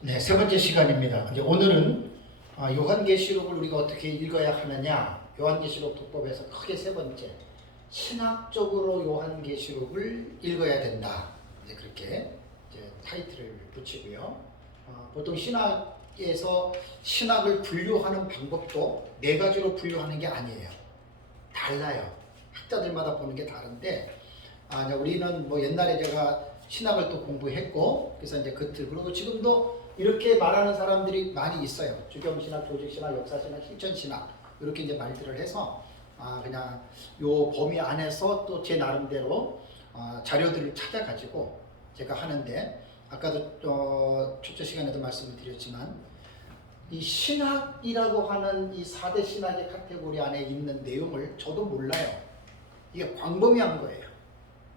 네, 세 번째 시간입니다. 이제 오늘은 요한계시록을 우리가 어떻게 읽어야 하느냐, 요한계시록 독법에서 크게 세 번째, 신학적으로 요한계시록을 읽어야 된다. 이제 그렇게 이제 타이틀을 붙이고요. 보통 신학에서 신학을 분류하는 방법도 네 가지로 분류하는 게 아니에요. 달라요. 학자들마다 보는 게 다른데, 우리는 뭐 옛날에 제가 신학을 또 공부했고, 그래서 이제 그리고 지금도 이렇게 말하는 사람들이 많이 있어요. 주경신학, 조직신학, 역사신학, 실천신학 이렇게 이제 말들을 해서 그냥 요 범위 안에서 또 제 나름대로 자료들을 찾아가지고 제가 하는데, 아까도 첫째 시간에도 말씀을 드렸지만 이 신학이라고 하는 이 4대 신학의 카테고리 안에 있는 내용을 저도 몰라요. 이게 광범위한 거예요.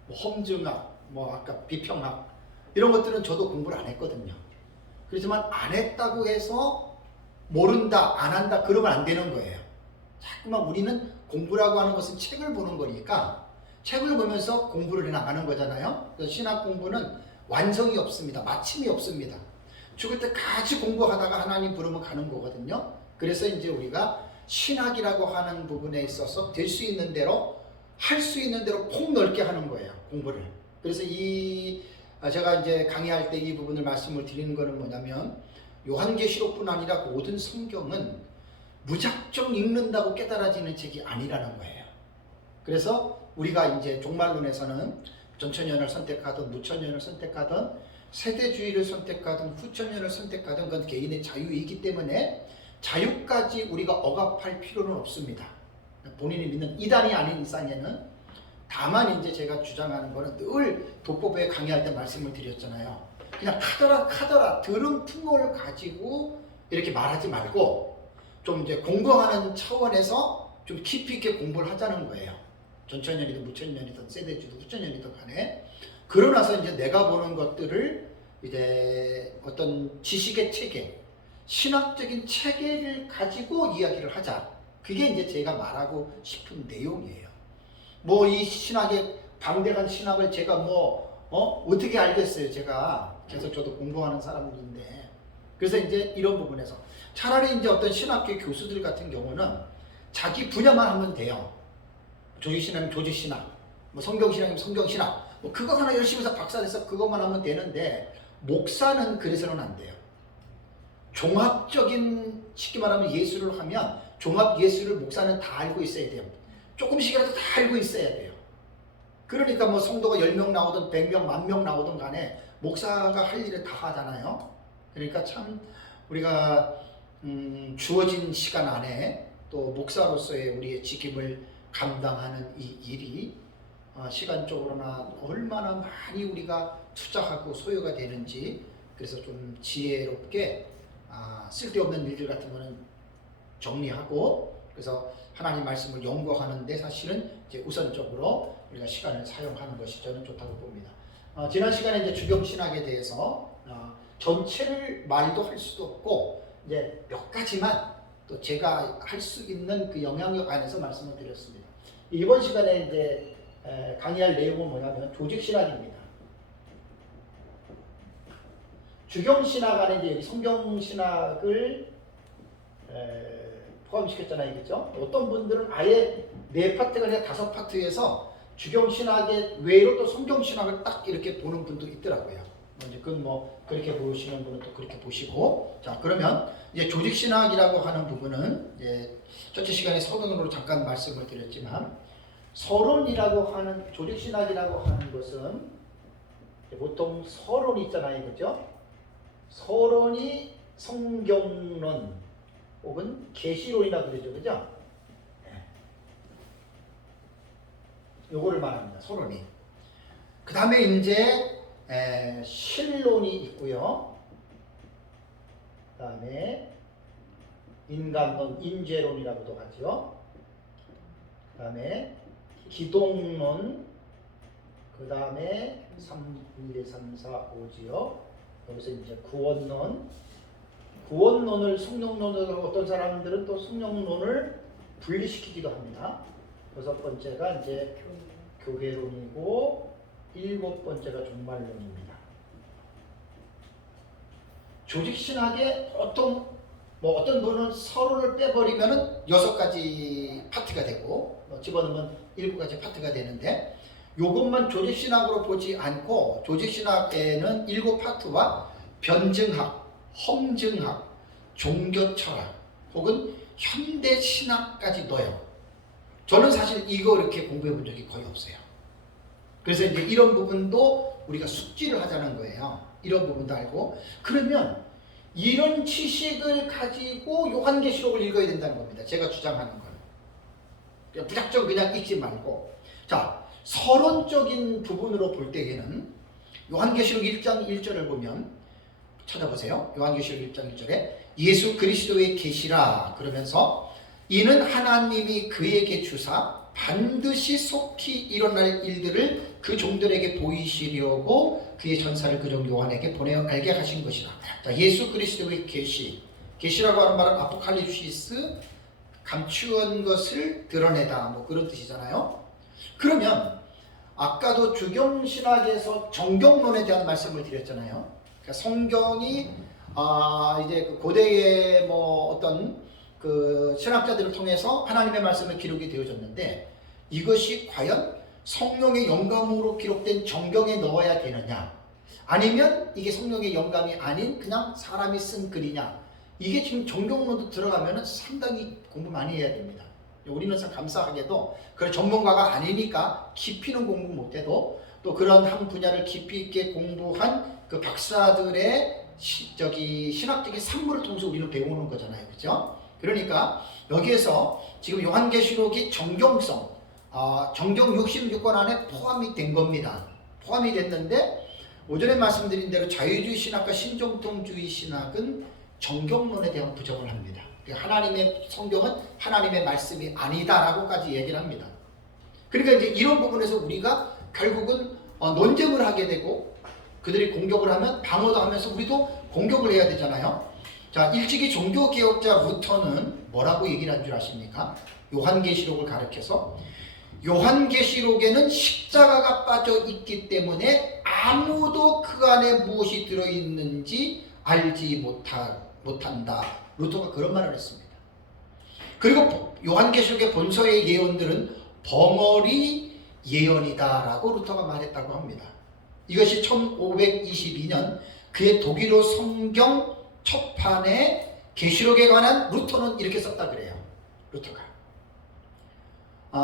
뭐 험증학, 뭐 아까 비평학 이런 것들은 저도 공부를 안 했거든요. 그렇지만 안 했다고 해서 모른다, 안 한다 그러면 안 되는 거예요. 자꾸만 우리는 공부라고 하는 것은 책을 보는 거니까 책을 보면서 공부를 해나가는 거잖아요. 그래서 신학 공부는 완성이 없습니다. 마침이 없습니다. 죽을 때까지 공부하다가 하나님 부르면 가는 거거든요. 그래서 이제 우리가 신학이라고 하는 부분에 있어서 될 수 있는 대로 할 수 있는 대로 폭넓게 하는 거예요. 공부를. 그래서 제가 이제 강의할 때 이 부분을 말씀을 드리는 거는 뭐냐면, 요한계시록뿐 아니라 모든 성경은 무작정 읽는다고 깨달아지는 책이 아니라는 거예요. 그래서 우리가 이제 종말론에서는 전천년을 선택하든 무천년을 선택하든 세대주의를 선택하든 후천년을 선택하든 그건 개인의 자유이기 때문에 자유까지 우리가 억압할 필요는 없습니다. 본인이 믿는 이단이 아닌 이상에는. 다만 이제 제가 주장하는 거는 늘 독법에 강의할 때 말씀을 드렸잖아요. 그냥 카더라 들은 풍어를 가지고 이렇게 말하지 말고 좀 이제 공부하는 차원에서 좀 깊이 있게 공부를 하자는 거예요. 전천년이든 무천년이든 세대주든 후천년이든 간에. 그러나서 이제 내가 보는 것들을 이제 어떤 지식의 체계, 신학적인 체계를 가지고 이야기를 하자. 그게 이제 제가 말하고 싶은 내용이에요. 뭐 이 신학의 방대한 신학을 제가 어떻게 알겠어요. 제가 계속 저도 공부하는 사람인데. 그래서 이제 이런 부분에서 차라리 이제 어떤 신학계 교수들 같은 경우는 자기 분야만 하면 돼요. 조직신학이면 조직신학, 뭐 성경신학이면 성경신학, 뭐 그거 하나 열심히 해서 박사 돼서 그것만 하면 되는데, 목사는 그래서는 안 돼요. 종합적인, 쉽게 말하면 예술을 하면 종합 예술을 목사는 다 알고 있어야 돼요. 조금씩이라도 다 알고 있어야 돼요. 그러니까 뭐 성도가 10명 나오든 100명, 10,000명 나오든 간에 목사가 할 일을 다 하잖아요. 그러니까 참 우리가 주어진 시간 안에 또 목사로서의 우리의 직임을 감당하는 이 일이 시간적으로나 얼마나 많이 우리가 투자하고 소요가 되는지, 그래서 좀 지혜롭게 쓸데없는 일들 같은 거는 정리하고, 그래서 하나님 말씀을 연구하는데 사실은 이제 우선적으로 우리가 시간을 사용하는 것이 저는 좋다고 봅니다. 지난 시간에 이제 주경신학에 대해서 전체를 말도 할 수도 없고 이제 몇 가지만 또 제가 할 수 있는 그 영향력 안에서 말씀을 드렸습니다. 이번 시간에 이제 강의할 내용은 뭐냐면 조직신학입니다. 주경신학 안에 이제 성경신학을 포함시켰잖아요. 그죠? 어떤 분들은 아예 4파트가 아니라 5파트에서 주경신학의 외로 또 성경신학을 딱 이렇게 보는 분도 있더라고요. 그건 뭐 그렇게 보시는 분은 또 그렇게 보시고. 자, 그러면 이제 조직신학이라고 하는 부분은 이제 첫째 시간에 서론으로 잠깐 말씀을 드렸지만, 서론이라고 하는, 조직신학이라고 하는 것은 보통 서론이 있잖아요. 그죠? 서론이 성경론 혹은 계시론이라 그러죠. 그죠? 요거를 말합니다. 서론이. 그 다음에 이제 신론이 있고요. 그 다음에 인간론, 인재론이라고도 하죠. 그 다음에 기독론, 그 다음에 1, 2, 3, 4, 5지요. 여기서 이제 구원론, 구원론을 성령론으로, 어떤 사람들은 또 성령론을 분리시키기도 합니다. 6번째가 이제 교회론이고 7번째가 종말론입니다. 조직 신학에 보통 뭐 어떤 분은 서론을 빼버리면은 6가지 파트가 되고 집어넣으면 7가지 파트가 되는데, 요것만 조직 신학으로 보지 않고 조직 신학에는 7파트와 변증학, 험증학, 종교 철학 혹은 현대 신학까지 넣어요. 저는 사실 이거 이렇게 공부해 본 적이 거의 없어요. 그래서 이제 이런 부분도 우리가 숙지를 하자는 거예요. 이런 부분도 알고. 그러면 이런 지식을 가지고 요한계시록을 읽어야 된다는 겁니다. 제가 주장하는 건. 그냥 무작정 그냥 읽지 말고. 자, 서론적인 부분으로 볼 때에는 요한계시록 1장 1절을 보면, 찾아보세요. 요한계시록 1장 1절에 예수 그리스도의 계시라 그러면서 이는 하나님이 그에게 주사 반드시 속히 일어날 일들을 그 종들에게 보이시려고 그의 전사를 그종 요한에게 보내어 알게 하신 것이라. 자, 예수 그리스도의 계시라고 하는 말은 아포칼립시스, 감추은 것을 드러내다, 뭐 그런 뜻이잖아요. 그러면 아까도 주경신학에서 정경론에 대한 말씀을 드렸잖아요. 그러니까 성경이 이제 그 고대의 뭐 어떤 그 신학자들을 통해서 하나님의 말씀을 기록이 되어졌는데, 이것이 과연 성령의 영감으로 기록된 정경에 넣어야 되느냐, 아니면 이게 성령의 영감이 아닌 그냥 사람이 쓴 글이냐, 이게 지금 정경론도 들어가면 상당히 공부 많이 해야 됩니다. 우리는 참 감사하게도 그런 전문가가 아니니까 깊이는 공부 못해도 또 그런 한 분야를 깊이 있게 공부한 그 박사들의 신학적인 산물을 통해서 우리는 배우는 거잖아요. 그죠? 그러니까 여기에서 지금 요한계시록이 정경성, 정경 66권 안에 포함이 된 겁니다. 포함이 됐는데, 오전에 말씀드린 대로 자유주의 신학과 신정통주의 신학은 정경론에 대한 부정을 합니다. 하나님의 성경은 하나님의 말씀이 아니다라고까지 얘기를 합니다. 그러니까 이제 이런 부분에서 우리가 결국은 논쟁을 하게 되고, 그들이 공격을 하면 방어도 하면서 우리도 공격을 해야 되잖아요. 자, 일찍이 종교개혁자 루터는 뭐라고 얘기를 한 줄 아십니까? 요한계시록을 가리켜서 요한계시록에는 십자가가 빠져 있기 때문에 아무도 그 안에 무엇이 들어있는지 알지 못한다. 루터가 그런 말을 했습니다. 그리고 요한계시록의 본서의 예언들은 벙어리 예언이다라고 루터가 말했다고 합니다. 이것이 1522년 그의 독일어 성경 첫판에 계시록에 관한 루터는 이렇게 썼다 그래요. 루터가.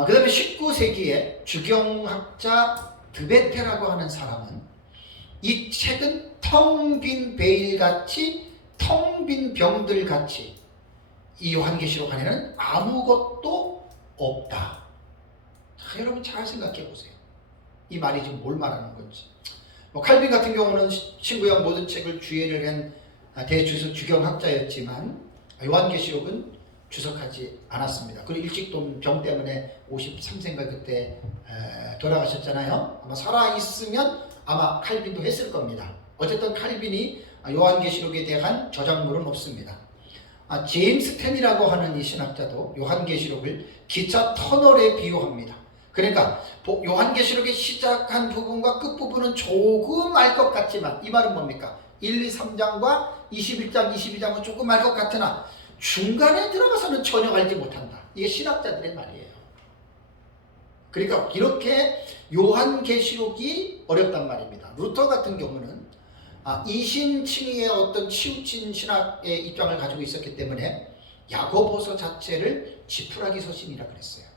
그 다음에 19세기에 주경학자 드베테라고 하는 사람은 이 책은 텅 빈 베일같이, 텅 빈 병들같이 이 요한계시록 안에는 아무것도 없다. 자, 여러분 잘 생각해 보세요. 이 말이 지금 뭘 말하는 건지. 칼빈 같은 경우는 신구약 모든 책을 주예를 한 대주석 주경학자였지만 요한계시록은 주석하지 않았습니다. 그리고 일찍 또 병 때문에 53세인가 그때 돌아가셨잖아요. 아마 살아있으면 아마 칼빈도 했을 겁니다. 어쨌든 칼빈이 요한계시록에 대한 저작물은 없습니다. 제임스 텐이라고 하는 이 신학자도 요한계시록을 기차 터널에 비유합니다. 그러니까 요한계시록의 시작한 부분과 끝부분은 조금 알 것 같지만, 이 말은 뭡니까? 1, 2, 3장과 21장, 22장은 조금 알 것 같으나 중간에 들어가서는 전혀 알지 못한다. 이게 신학자들의 말이에요. 그러니까 이렇게 요한계시록이 어렵단 말입니다. 루터 같은 경우는 이신칭의의 어떤 치우친 신학의 입장을 가지고 있었기 때문에 야고보서 자체를 지푸라기 서신이라 그랬어요.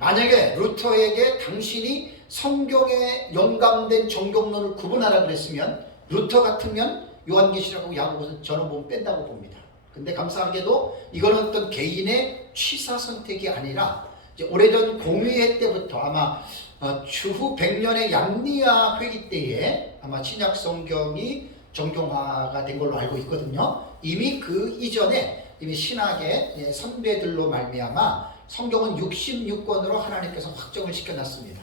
만약에 루터에게 당신이 성경에 영감된 정경론을 구분하라 그랬으면 루터 같으면 요한계시록하고 야고보서 저는 보면 뺀다고 봅니다. 근데 감사하게도 이거는 어떤 개인의 취사 선택이 아니라 이제 오래전 공의회 때부터 아마 추후 100년의 양리아 회기 때에 아마 신약 성경이 정경화가 된 걸로 알고 있거든요. 이미 그 이전에 이미 신학의 선배들로 말미암아 성경은 66권으로 하나님께서 확정을 시켜놨습니다.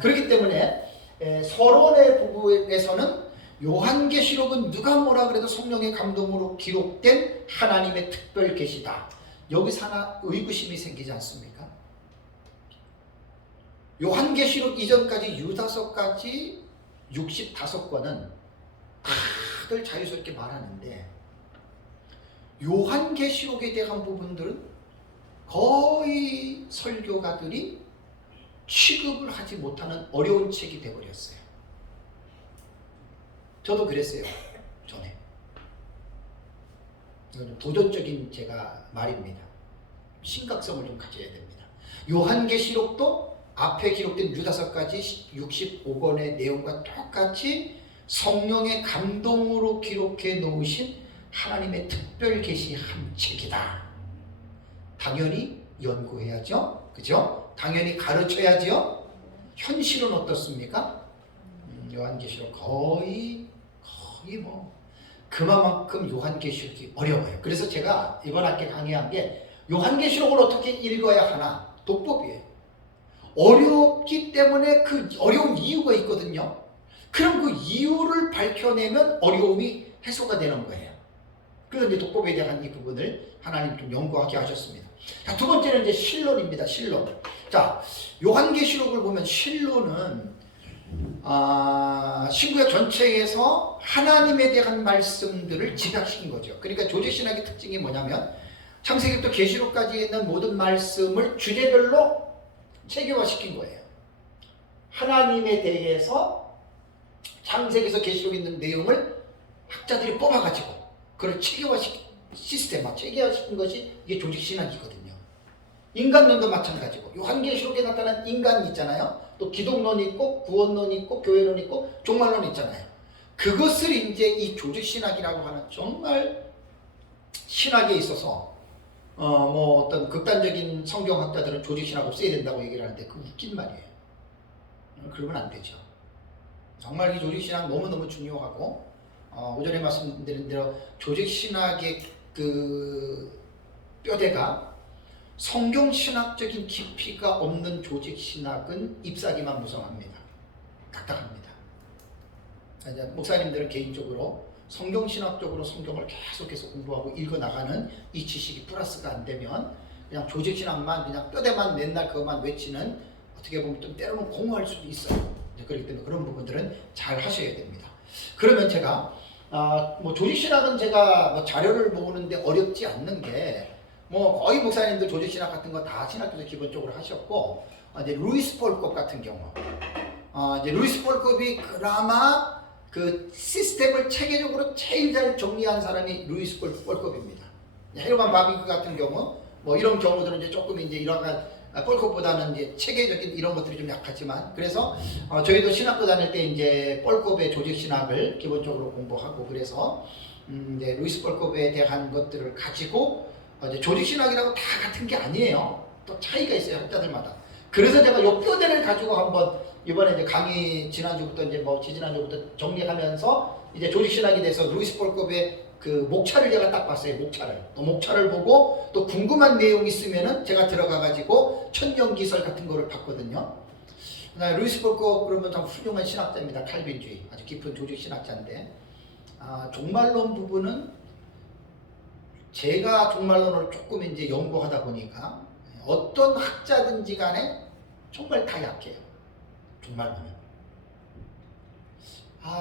그렇기 때문에 서론의 부분에서는 요한계시록은 누가 뭐라 그래도 성령의 감동으로 기록된 하나님의 특별 계시다. 여기서 하나 의구심이 생기지 않습니까? 요한계시록 이전까지 유다서까지 65권은 다 다들 자유스럽게 말하는데 요한계시록에 대한 부분들은 거의 설교가들이 취급을 하지 못하는 어려운 책이 되어버렸어요. 저도 그랬어요. 전에. 이건 도전적인 제가 말입니다. 심각성을 좀 가져야 됩니다. 요한계시록도 앞에 기록된 유다서까지 65권의 내용과 똑같이 성령의 감동으로 기록해 놓으신 하나님의 특별 계시한 책이다. 당연히 연구해야죠. 그죠? 당연히 가르쳐야죠. 현실은 어떻습니까? 요한계시록 거의 뭐 그만큼 요한계시록이 어려워요. 그래서 제가 이번 학기 강의한 게 요한계시록을 어떻게 읽어야 하나 독법이에요. 어렵기 때문에 그 어려운 이유가 있거든요. 그럼 그 이유를 밝혀내면 어려움이 해소가 되는 거예요. 그래서 이제 독법에 대한 이 부분을 하나님 좀 연구하게 하셨습니다. 자, 두 번째는 이제 신론입니다. 신론. 자, 요한계시록을 보면 신론은 신구약 전체에서 하나님에 대한 말씀들을 집약시킨 거죠. 그러니까 조직신학의 특징이 뭐냐면 창세기부터 계시록까지 있는 모든 말씀을 주제별로 체계화시킨 거예요. 하나님에 대해서 창세기에서 계시록에 있는 내용을 학자들이 뽑아가지고 그걸 체계화시킨 체계화시킨 것이 이게 조직신학이거든요. 인간론도 마찬가지고 요한계시록에 나타난 인간이 있잖아요. 또 기독론이 있고 구원론이 있고 교회론이 있고 종말론이 있잖아요. 그것을 이제 이 조직신학이라고 하는 정말 신학에 있어서 뭐 어떤 극단적인 성경학자들은 조직신학 없애야 된다고 얘기를 하는데 그거 웃긴 말이에요. 그러면 안 되죠. 정말 이 조직신학 너무너무 중요하고 오전에 말씀드린 대로 조직신학의 그 뼈대가 성경신학적인 깊이가 없는 조직신학은 잎사귀만 무성합니다. 딱딱합니다. 목사님들은 개인적으로 성경신학적으로 성경을 계속해서 공부하고 읽어나가는 이 지식이 플러스가 안 되면 그냥 조직신학만 그냥 뼈대만 맨날 그것만 외치는 어떻게 보면 좀 때로는 공허할 수도 있어요. 그렇기 때문에 그런 부분들은 잘 하셔야 됩니다. 그러면 제가 뭐 조직신학은 제가 뭐 자료를 모으는데 어렵지 않는 게 뭐 거의 목사님들 조직신학 같은 거 다 신학교에서 기본적으로 하셨고 이제 루이스 폴컵 같은 경우 이제 루이스 폴컵이 그나마 그 시스템을 체계적으로 제일 잘 정리한 사람이 루이스 폴컵입니다. 헤르만 바빙크 같은 경우 뭐 이런 경우들은 이제 조금 이제 이러한 폴컵보다는 이제 체계적인 이런 것들이 좀 약하지만 그래서 저희도 신학교 다닐 때 이제 폴컵의 조직신학을 기본적으로 공부하고 그래서 이제 루이스 폴컵에 대한 것들을 가지고 이제 조직신학이라고 다 같은 게 아니에요. 또 차이가 있어요 학자들마다. 그래서 제가 요 뼈대를 가지고 한번 이번에 이제 강의 지난주부터 이제 뭐 지지난주부터 정리하면서 이제 조직신학에 대해서 루이스 폴컵의 그 목차를 제가 딱 봤어요. 목차를 보고 또 궁금한 내용이 있으면은 제가 들어가가지고 천년기설 같은 거를 봤거든요. 루이스 폴컵 그러면 참 훌륭한 신학자입니다. 칼빈주의 아주 깊은 조직신학자인데 종말론 부분은 제가 종말론을 조금 이제 연구하다 보니까 어떤 학자든지 간에 정말 다 약해요. 종말론은.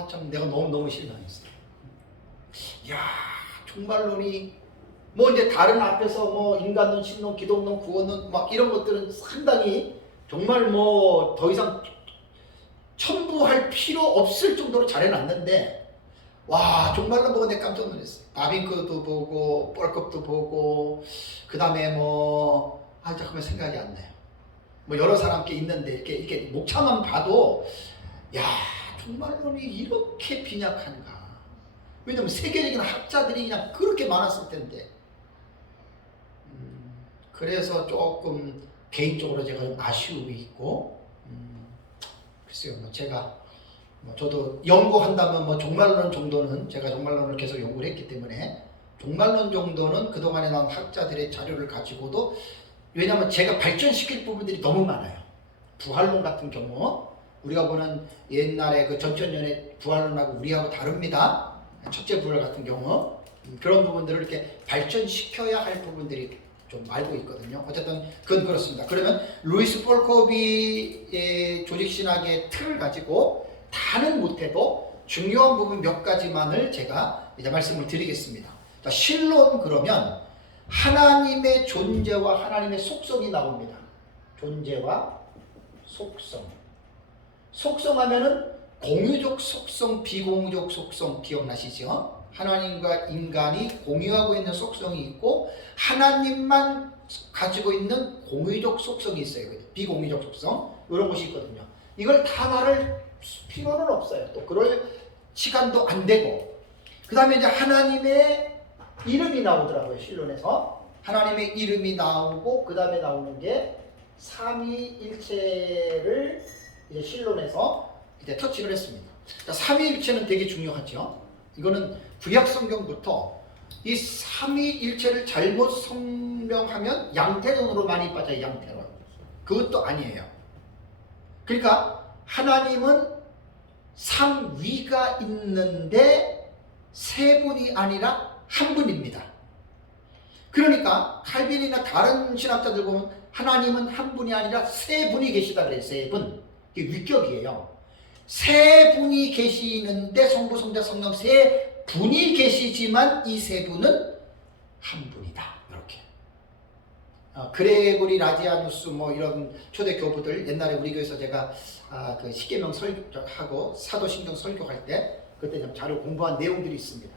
참 내가 너무 실망했어요. 야, 종말론이 뭐 이제 다른 앞에서 뭐 인간론, 신론, 기독론, 구원론 막 이런 것들은 상당히 정말 뭐 더 이상 첨부할 필요 없을 정도로 잘해놨는데 와 종말론 보고 내가 깜짝 놀랐어요. 바빙크도 보고 폴컵도 보고 그 다음에 뭐 잠깐만 생각이 안 나요. 뭐 여러 사람 께 있는데 이렇게 목차만 봐도 야 종말론이 이렇게 빈약한가. 왜냐면 세계적인 학자들이 그냥 그렇게 많았을 텐데 그래서 조금 개인적으로 제가 좀 아쉬움이 있고 글쎄요 뭐 제가 저도 연구한다면 뭐 종말론 정도는 제가 종말론을 계속 연구를 했기 때문에 종말론 정도는 그동안에 나온 학자들의 자료를 가지고도 왜냐하면 제가 발전시킬 부분들이 너무 많아요. 부활론 같은 경우 우리가 보는 옛날에 그 전천년의 부활론하고 우리하고 다릅니다. 첫째 부활 같은 경우 그런 부분들을 이렇게 발전시켜야 할 부분들이 좀 알고 있거든요. 어쨌든 그건 그렇습니다. 그러면 루이스 폴컵이 조직신학의 틀을 가지고 다는 못해도 중요한 부분 몇 가지만을 제가 이제 말씀을 드리겠습니다. 자, 실론 그러면 하나님의 존재와 하나님의 속성이 나옵니다. 존재와 속성. 속성하면은 공유적 속성, 비공유적 속성 기억나시죠? 하나님과 인간이 공유하고 있는 속성이 있고 하나님만 가지고 있는 공유적 속성이 있어요. 비공유적 속성 이런 것이 있거든요. 이걸 다 말할 필요는 없어요. 또 그럴 시간도 안 되고 그 다음에 이제 하나님의 이름이 나오더라고요. 실론에서 하나님의 이름이 나오고 그 다음에 나오는 게 삼위일체를 이제 실론에서 이제 터치를 했습니다. 자, 삼위일체는 되게 중요하죠. 이거는 구약 성경부터 이 삼위일체를 잘못 설명하면 양태론으로 많이 빠져요. 양태론. 그것도 아니에요. 그러니까 하나님은 삼위가 있는데 세 분이 아니라 한 분입니다. 그러니까 칼빈이나 다른 신학자들 보면 하나님은 한 분이 아니라 세 분이 계시다 그래요. 세 분. 이게 위격이에요. 세 분이 계시는데 성부, 성자, 성령 세 분이 계시지만 이 세 분은 한 분이다. 이렇게. 그레고리 라지아누스 뭐 이런 초대 교부들 옛날에 우리 교회에서 제가 그 십계명 설교하고 사도신경 설교할 때 그때 좀 자료 공부한 내용들이 있습니다.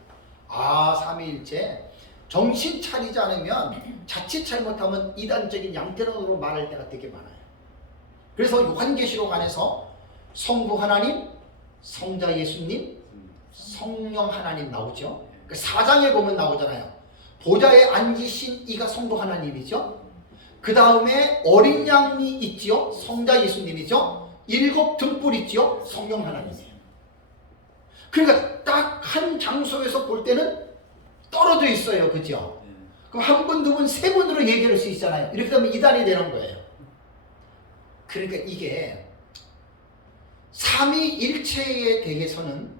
삼위일체 정신 차리지 않으면 자칫 잘못하면 이단적인 양태론으로 말할 때가 되게 많아요. 그래서 요한계시록 안에서 성부 하나님, 성자 예수님, 성령 하나님 나오죠. 그 4장에 보면 나오잖아요. 보좌에 앉으신 이가 성부 하나님이죠. 그 다음에 어린 양이 있죠. 성자 예수님이죠. 7 등불 있죠. 성령 하나님이에요. 그러니까 딱 한 장소에서 볼 때는 떨어져 있어요. 그죠? 그럼 한 분, 두 분, 세 분으로 얘기할 수 있잖아요. 이렇게 되면 이단이 되는 거예요. 그러니까 이게 삼위일체에 대해서는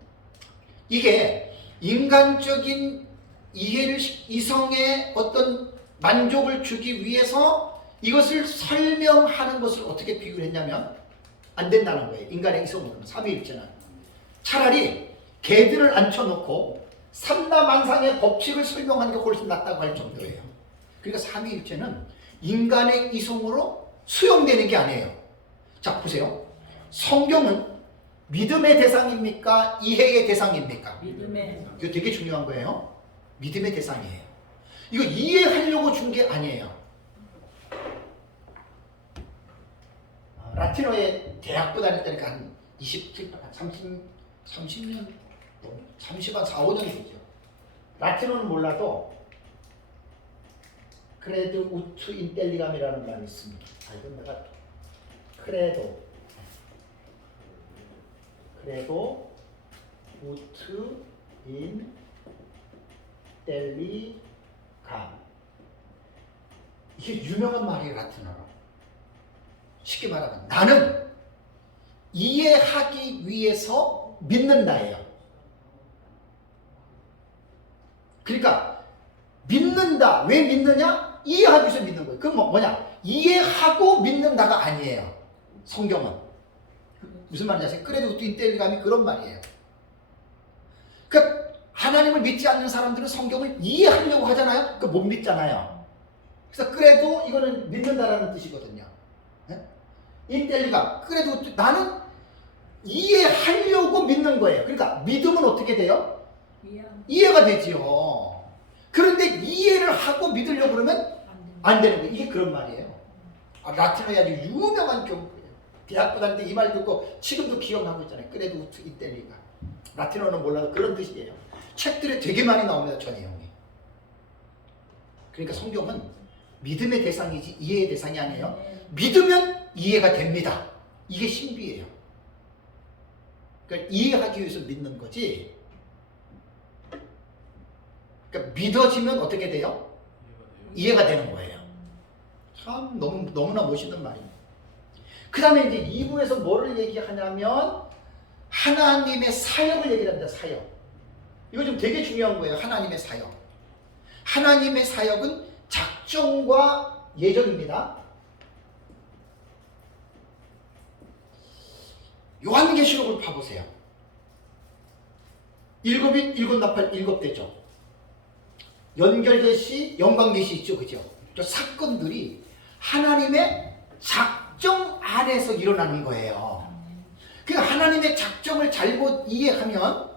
이게 인간적인 이성의 어떤 만족을 주기 위해서 이것을 설명하는 것을 어떻게 비교를 했냐면 안 된다는 거예요. 인간의 이성으로는 삼위일체는. 차라리 개들을 앉혀놓고 삼라만상의 법칙을 설명하는 게 훨씬 낫다고 할 정도예요. 그러니까 삼위일체는 인간의 이성으로 수용되는 게 아니에요. 자, 보세요. 성경은 믿음의 대상입니까? 이해의 대상입니까? 믿음의. 이거 되게 중요한 거예요. 믿음의 대상이에요. 이거 이해하려고 준 게 아니에요. 라틴어에 대학교 다닐 때니까 한 30년, 4, 5년이 되죠. 라틴어는 몰라도 크레드 우투 인텔리감이라는 말이 있습니다. 이건 내가 크레도 우투 인텔리감 이게 유명한 말이에요. 라틴어로. 쉽게 말하면 나는 이해하기 위해서 믿는다예요. 그러니까 믿는다. 왜 믿느냐? 이해하기 위해서 믿는 거예요. 그럼 뭐냐? 이해하고 믿는다가 아니에요. 성경은. 무슨 말인지 아세요? 그래도 인텔리감이 그런 말이에요. 그러니까 하나님을 믿지 않는 사람들은 성경을 이해하려고 하잖아요. 그 못 믿잖아요. 그래서 그래도 이거는 믿는다라는 뜻이거든요. 네? 인텔리감. 그래도 나는 이해하려고 믿는 거예요. 그러니까 믿음은 어떻게 돼요? 이해가 되지요. 그런데 이해를 하고 믿으려고 그러면 안 되는 거예요. 이게 그런 말이에요. 라틴어에 아주 유명한 교훈이에요. 대학교 다닐 때 이 말 듣고 지금도 기억하고 있잖아요. 그래도 우투 인텔리감. 라틴어는 몰라도 그런 뜻이에요. 책들에 되게 많이 나옵니다. 저 내용이. 그러니까 성경은 믿음의 대상이지 이해의 대상이 아니에요. 믿으면 이해가 됩니다. 이게 신비예요. 그러니까 이해하기 위해서 믿는 거지. 그러니까 믿어지면 어떻게 돼요? 이해가 되는 거예요. 참 너무나 멋있는 말입니다. 그 다음에 이제 2부에서 뭐를 얘기하냐면 하나님의 사역을 얘기를 합니다. 사역. 이거 좀 되게 중요한 거예요. 하나님의 사역. 하나님의 사역은 작정과 예정입니다. 요한계시록을 봐보세요. 일곱인 일곱 나팔 일곱 대죠. 연결되시 영광계시 있죠, 그죠? 저 사건들이 하나님의 작정 안에서 일어나는 거예요. 그러니까 하나님의 작정을 잘못 이해하면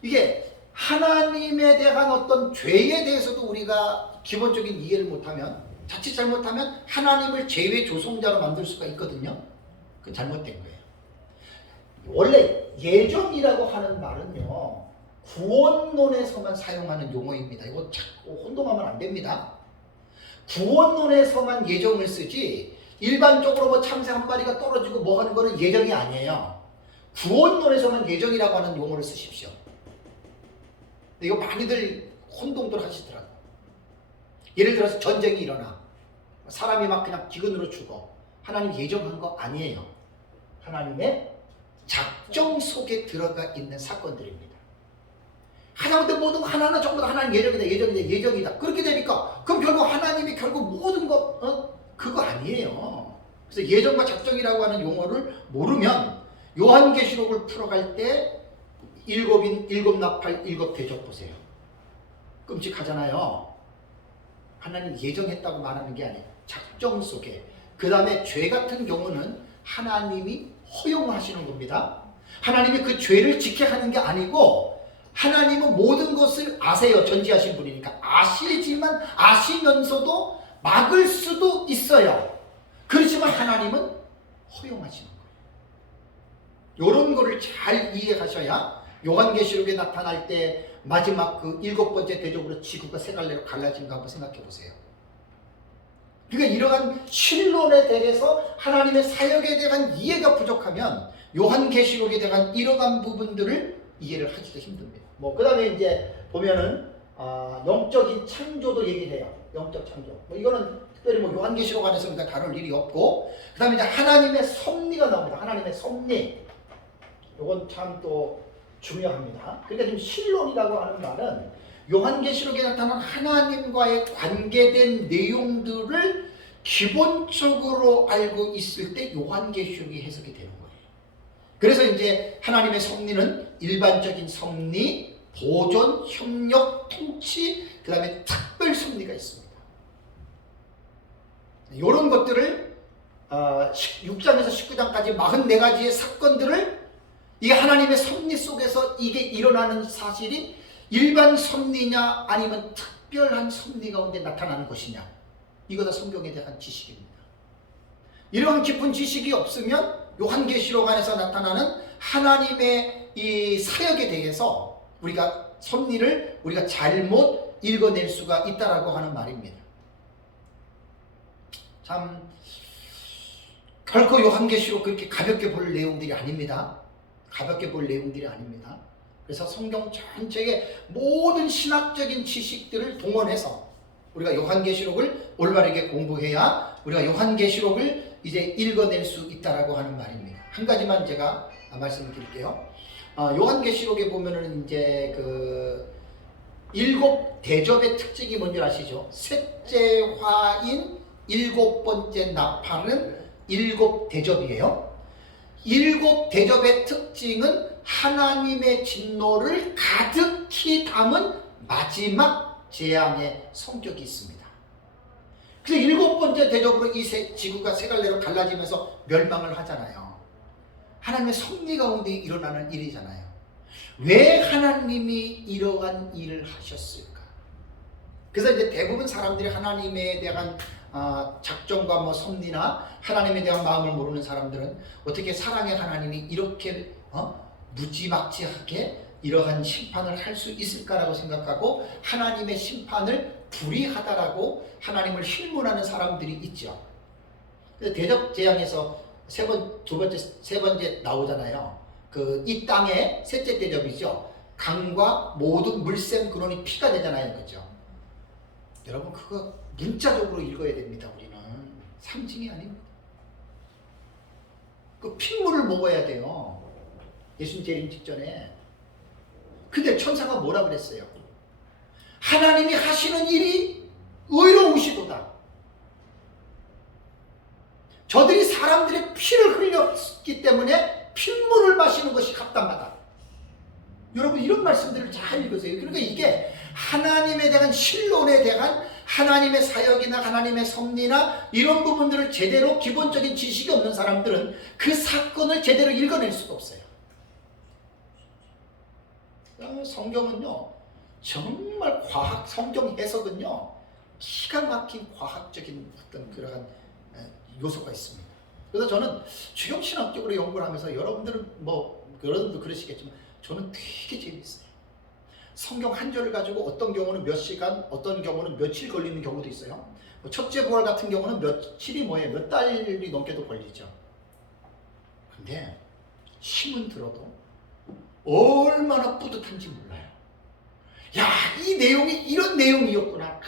이게 하나님에 대한 어떤 죄에 대해서도 우리가 기본적인 이해를 못하면 자칫 잘못하면 하나님을 죄의 조성자로 만들 수가 있거든요. 그건 잘못된 거예요. 원래 예정이라고 하는 말은요, 구원론에서만 사용하는 용어입니다. 이거 자꾸 혼동하면 안 됩니다. 구원론에서만 예정을 쓰지 일반적으로 뭐 참새 한 마리가 떨어지고 뭐 하는 거는 예정이 아니에요. 구원론에서만 예정이라고 하는 용어를 쓰십시오. 이거 많이들 혼동들 하시더라고요. 예를 들어서 전쟁이 일어나 사람이 막 그냥 기근으로 죽어. 하나님 예정한 거 아니에요. 하나님의 작정 속에 들어가 있는 사건들입니다. 하나님들 모든 하나는 전부 다 하나님 예정이다. 그렇게 되니까 그럼 결국 하나님이 결국 모든 것 그거 아니에요. 그래서 예정과 작정이라고 하는 용어를 모르면 요한계시록을 풀어갈 때 일곱인 일곱 나팔 일곱 대접 보세요. 끔찍하잖아요. 하나님 예정했다고 말하는 게 아니에요. 작정 속에. 그 다음에 죄 같은 경우는 하나님이 허용하시는 겁니다. 하나님이 그 죄를 지켜하는 게 아니고 하나님은 모든 것을 아세요. 전지하신 분이니까. 아시지만 아시면서도 막을 수도 있어요. 그렇지만 하나님은 허용하시는 거예요. 이런 거를 잘 이해하셔야 요한계시록에 나타날 때 마지막 그 일곱 번째 대접으로 지구가 세 갈래로 갈라진 거 한번 생각해 보세요. 그러니까 이러한 신론에 대해서 하나님의 사역에 대한 이해가 부족하면 요한계시록에 대한 이러한 부분들을 이해를 하기가 힘듭니다. 뭐 그 다음에 이제 보면은 영적인 창조도 얘기를 해요. 영적 창조. 뭐 이거는 특별히 뭐 요한계시록 안에서 우리가 다룰 일이 없고, 그 다음에 이제 하나님의 섭리가 나옵니다. 하나님의 섭리. 이건 참 또 중요합니다. 그러니까 지금 신론이라고 하는 말은 요한계시록에 나타난 하나님과의 관계된 내용들을 기본적으로 알고 있을 때 요한계시록이 해석이 되는 거예요. 그래서 이제 하나님의 섭리는 일반적인 섭리, 보존, 협력, 통치, 그 다음에 특별 섭리가 있습니다. 이런 것들을 6장에서 19장까지 44가지의 사건들을 이 하나님의 섭리 속에서 이게 일어나는 사실이 일반 섭리냐 아니면 특별한 섭리 가운데 나타나는 것이냐, 이거 다 성경에 대한 지식입니다. 이런 깊은 지식이 없으면 요한계시록 안에서 나타나는 하나님의 이 사역에 대해서 우리가 섭리를 우리가 잘못 읽어낼 수가 있다라고 하는 말입니다. 참 결코 요한계시록 그렇게 가볍게 볼 내용들이 아닙니다. 가볍게 볼 내용들이 아닙니다. 그래서 성경 전체의 모든 신학적인 지식들을 동원해서 우리가 요한계시록을 올바르게 공부해야 우리가 요한계시록을 이제 읽어낼 수 있다라고 하는 말입니다. 한 가지만 제가 말씀을 드릴게요. 요한계시록에 보면은 이제 그 일곱 대접의 특징이 뭔지 아시죠? 셋째 화인 일곱 번째 나팔은 일곱 대접이에요. 일곱 대접의 특징은 하나님의 진노를 가득히 담은 마지막 재앙의 성격이 있습니다. 그래서 일곱 번째 대접으로 이 지구가 세 갈래로 갈라지면서 멸망을 하잖아요. 하나님의 섭리 가운데 일어나는 일이잖아요. 왜 하나님이 이러한 일을 하셨을까? 그래서 이제 대부분 사람들이 하나님에 대한 작정과 뭐 섭리나 하나님에 대한 마음을 모르는 사람들은 어떻게 사랑의 하나님이 이렇게 무지막지하게 이러한 심판을 할 수 있을까라고 생각하고 하나님의 심판을 불의하다라고 하나님을 힐문하는 사람들이 있죠. 그래서 대접 재앙에서 세 번째 나오잖아요. 그 이 땅의 셋째 대접이죠. 강과 모든 물샘 근원이 피가 되잖아요, 그죠? 여러분 그거 문자적으로 읽어야 됩니다. 우리는 상징이 아닙니다. 그 핏물을 먹어야 돼요. 예수님 재림 직전에. 근데 천사가 뭐라 그랬어요? 하나님이 하시는 일이 의로우시도다. 저들이 사람들의 피를 흘렸기 때문에 핏물을 마시는 것이 합당하다. 여러분 이런 말씀들을 잘 읽으세요. 그러니까 이게 하나님에 대한 신론에 대한 하나님의 사역이나 하나님의 섭리나 이런 부분들을 제대로 기본적인 지식이 없는 사람들은 그 사건을 제대로 읽어낼 수가 없어요. 성경은요 정말 과학, 성경 해석은요 기가 막힌 과학적인 어떤 그러한 요소가 있습니다. 그래서 저는 주경신학적으로 연구를 하면서 여러분도 그러시겠지만 저는 되게 재밌어요. 성경 한 절을 가지고 어떤 경우는 몇 시간, 어떤 경우는 며칠 걸리는 경우도 있어요. 첫째 부활 같은 경우는 며칠이 뭐예요? 몇 달이 넘게도 걸리죠. 근데 힘은 들어도 얼마나 뿌듯한지 몰라요. 야, 이 내용이 이런 내용이었구나.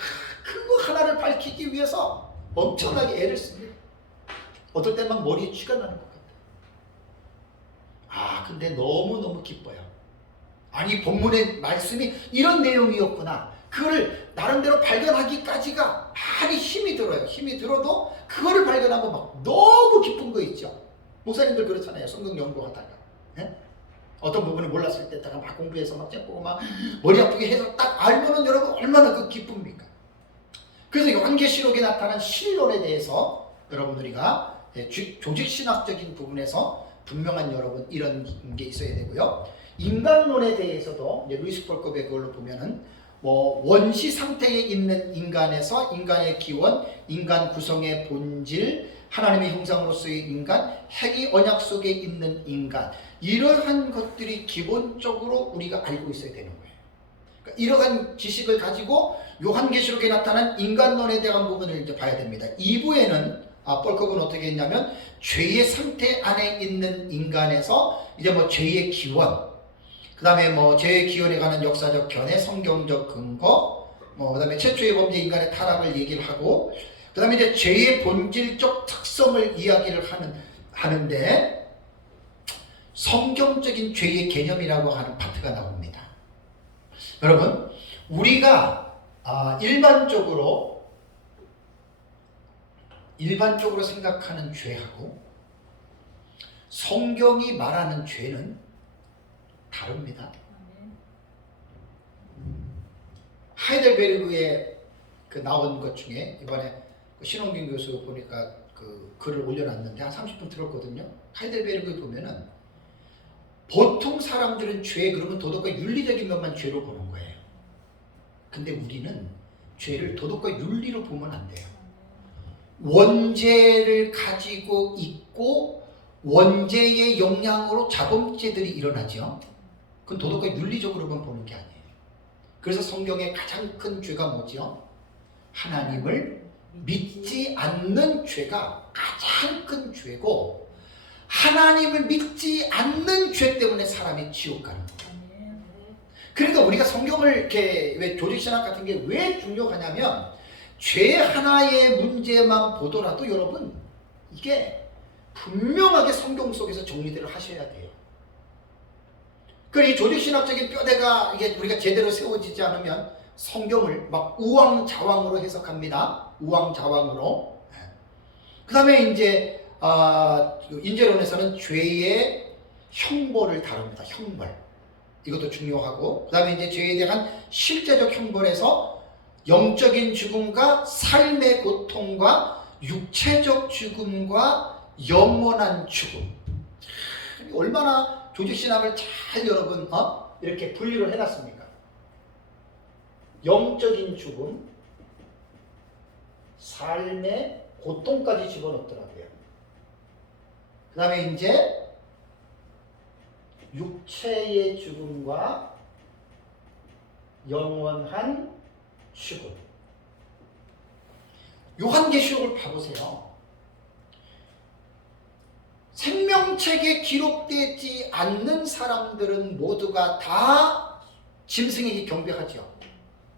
그거 하나를 밝히기 위해서 엄청나게 애를 씁니다. 어떨 땐 막 머리에 쥐가 나는 것 같아요. 근데 너무너무 기뻐요. 아니, 본문의 말씀이 이런 내용이었구나. 그걸 나름대로 발견하기까지가 많이 힘이 들어요. 힘이 들어도 그거를 발견하면 막 너무 기쁜 거 있죠. 목사님들 그렇잖아요. 성경 연구하다가. 네? 어떤 부분을 몰랐을 때다가 막 공부해서 막 잡고 막 머리 아프게 해서 딱 알면은 여러분 얼마나 그 기쁩니까? 그래서 요한계시록에 나타난 신론에 대해서 여러분 우리가 조직신학적인 부분에서 분명한 여러분 이런 게 있어야 되고요. 인간론에 대해서도 이제 루이스 폴컵의 그걸로 보면은 원시 상태에 있는 인간에서 인간의 기원, 인간 구성의 본질, 하나님의 형상으로서의 인간, 행위 언약 속에 있는 인간, 이러한 것들이 기본적으로 우리가 알고 있어야 되는 거예요. 그러니까 이러한 지식을 가지고 요한계시록에 나타난 인간론에 대한 부분을 이제 봐야 됩니다. 2부에는 폴컵은 어떻게 했냐면 죄의 상태 안에 있는 인간에서 이제 죄의 기원, 그 다음에 죄의 기원에 관한 역사적 견해, 성경적 근거, 그 다음에 최초의 범죄 인간의 타락을 얘기를 하고, 그 다음에 이제 죄의 본질적 특성을 이야기를 하는데 성경적인 죄의 개념이라고 하는 파트가 나옵니다. 여러분, 우리가 일반적으로 생각하는 죄하고 성경이 말하는 죄는 다릅니다. 하이델베르그에 나온 것 중에 이번에 신홍균 교수 보니까 그 글을 올려놨는데 한 30분 들었거든요. 하이델베르그에 보면은 보통 사람들은 죄 그러면 도덕과 윤리적인 면만 죄로 보는 거예요. 근데 우리는 죄를 도덕과 윤리로 보면 안 돼요. 원죄를 가지고 있고 원죄의 영향으로 자범죄들이 일어나죠. 그건 도덕과 윤리적으로만 보는 게 아니에요. 그래서 성경의 가장 큰 죄가 뭐죠? 하나님을 믿지 않는 죄가 가장 큰 죄고, 하나님을 믿지 않는 죄 때문에 사람이 지옥 가는 거예요. 그러니까 우리가 성경을 이렇게 왜 조직신학 같은 게 왜 중요하냐면 죄 하나의 문제만 보더라도 여러분 이게 분명하게 성경 속에서 정리들을 하셔야 돼요. 이 조직신학적인 뼈대가 이게 우리가 제대로 세워지지 않으면 성경을 막 우왕좌왕으로 해석합니다. 우왕좌왕으로. 그 다음에 이제 인재론에서는 죄의 형벌을 다룹니다. 형벌. 이것도 중요하고, 그 다음에 이제 죄에 대한 실제적 형벌에서 영적인 죽음과 삶의 고통과 육체적 죽음과 영원한 죽음. 얼마나 조직신학을 잘 여러분 이렇게 분류를 해놨습니까? 영적인 죽음, 삶의 고통까지 집어넣더라고요. 그 다음에 이제 육체의 죽음과 영원한 죽음. 요한계시록을 봐보세요. 생명책에 기록되지 않는 사람들은 모두가 다 짐승에게 경배하죠.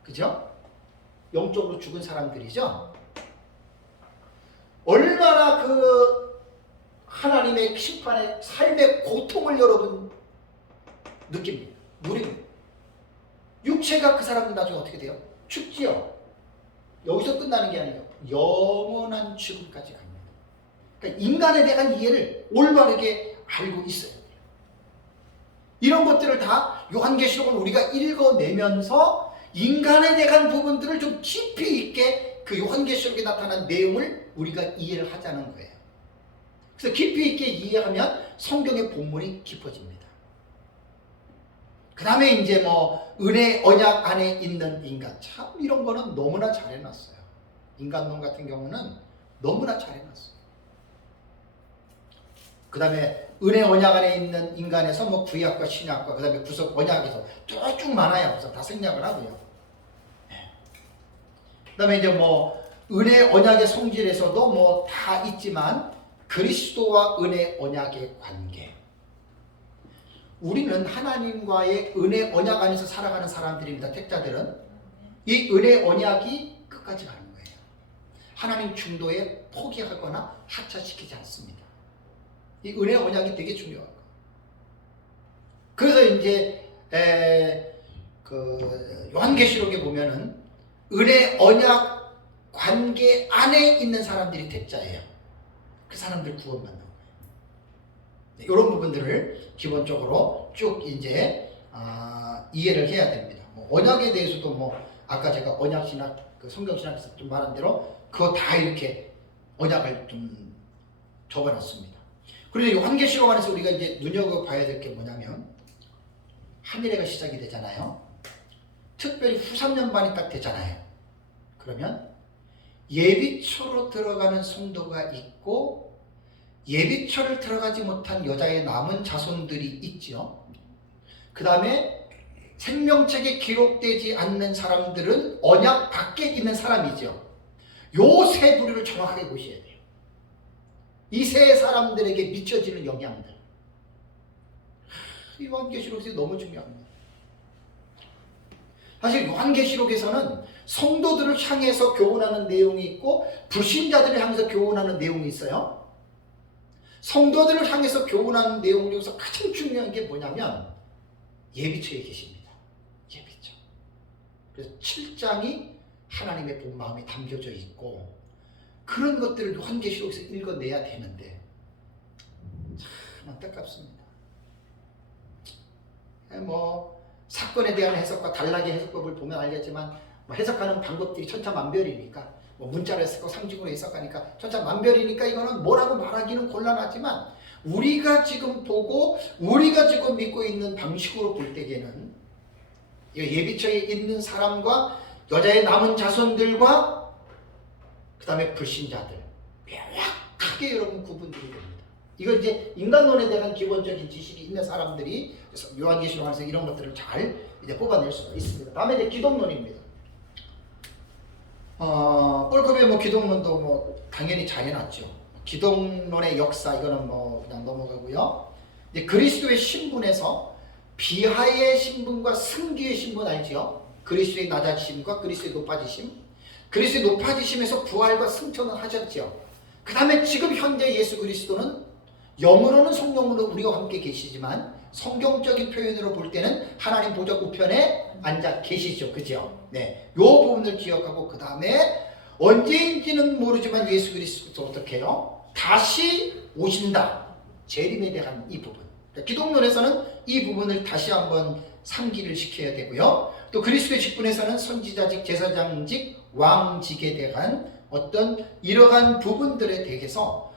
그죠? 영적으로 죽은 사람들이죠. 얼마나 그 하나님의 심판의 삶의 고통을 여러분 느낍니다. 누립니다. 육체가 그 사람들 나중에 어떻게 돼요? 죽지요. 여기서 끝나는 게 아니에요. 영원한 죽음까지 갑니다. 그러니까 인간에 대한 이해를 올바르게 알고 있어야 돼요. 이런 것들을 다 요한계시록을 우리가 읽어내면서 인간에 대한 부분들을 좀 깊이 있게 그 요한계시록에 나타난 내용을 우리가 이해를 하자는 거예요. 그래서 깊이 있게 이해하면 성경의 본문이 깊어집니다. 그 다음에 이제 은혜 언약 안에 있는 인간. 참 이런 거는 너무나 잘 해놨어요. 인간론 같은 경우는 너무나 잘 해놨어요. 그 다음에 은혜 언약 안에 있는 인간에서 구약과 신약과 그 다음에 구속 언약에서 쭉 많아요. 그래서 다 생략을 하고요. 그 다음에 이제 은혜 언약의 성질에서도 다 있지만 그리스도와 은혜 언약의 관계. 우리는 하나님과의 은혜 언약 안에서 살아가는 사람들입니다. 택자들은 이 은혜 언약이 끝까지 가는 거예요. 하나님 중도에 포기하거나 하차시키지 않습니다. 이 은혜 언약이 되게 중요한 거예요. 그래서 이제 요한계시록에 보면은 은혜 언약 관계 안에 있는 사람들이 택자예요. 그 사람들 구원받는 거예요. 네, 이런 부분들을 기본적으로 쭉 이제 이해를 해야 됩니다. 언약에 대해서도 아까 제가 언약신학, 성경신학에서 좀 말한 대로 그거 다 이렇게 언약을 좀 적어놨습니다. 그리고 요한계시록 안에서 우리가 이제 눈여겨봐야 될 게 뭐냐면 한일회가 시작이 되잖아요. 특별히 후 3년반이 딱 되잖아요. 그러면 예비초로 들어가는 성도가 있고 예비초를 들어가지 못한 여자의 남은 자손들이 있죠. 그 다음에 생명책에 기록되지 않는 사람들은 언약 밖에 있는 사람이죠. 요 세 부류를 정확하게 보셔야 돼요. 이 세 사람들에게 미쳐지는 영향들. 요한계시록에서 너무 중요합니다. 사실 요한계시록에서는 성도들을 향해서 교훈하는 내용이 있고 불신자들을 향해서 교훈하는 내용이 있어요. 성도들을 향해서 교훈하는 내용 중에서 가장 중요한 게 뭐냐면 예비처에 계십니다. 예비처. 그래서 7장이 하나님의 본 마음이 담겨져 있고 그런 것들을 요한계시록에서 읽어내야 되는데 참 안타깝습니다. 사건에 대한 해석과 단락의 해석법을 보면 알겠지만 해석하는 방법들이 천차만별이니까 문자로 해석하고 상징으로 해석하니까 천차만별이니까 이거는 뭐라고 말하기는 곤란하지만 우리가 지금 보고 우리가 지금 믿고 있는 방식으로 볼 때에는 예비처에 있는 사람과 여자의 남은 자손들과 그 다음에 불신자들 명확하게 여러분 구분들이 됩니다. 이걸 이제 인간론에 대한 기본적인 지식이 있는 사람들이 요한계시록 안에서 이런 것들을 잘 이제 뽑아낼 수가 있습니다. 다음에 이제 기독론입니다. 뻘컵의 기독론도 당연히 잘 해놨죠. 기독론의 역사 이거는 그냥 넘어가고요. 이제 그리스도의 신분에서 비하의 신분과 승기의 신분 알죠? 그리스도의 낮아지심과 그리스도의 높아지심. 그리스도의 높아지심에서 부활과 승천을 하셨죠. 그 다음에 지금 현재 예수 그리스도는 영으로는 성령으로 우리와 함께 계시지만 성경적인 표현으로 볼 때는 하나님 보좌 우편에 앉아 계시죠. 그죠? 네. 요 부분을 기억하고 그 다음에 언제인지는 모르지만 예수 그리스도 어떻게 해요? 다시 오신다. 재림에 대한 이 부분. 그러니까 기독론에서는 이 부분을 다시 한번 상기를 시켜야 되고요. 또 그리스도의 직분에서는 선지자직, 제사장직, 왕직에 대한 어떤 이러한 부분들에 대해서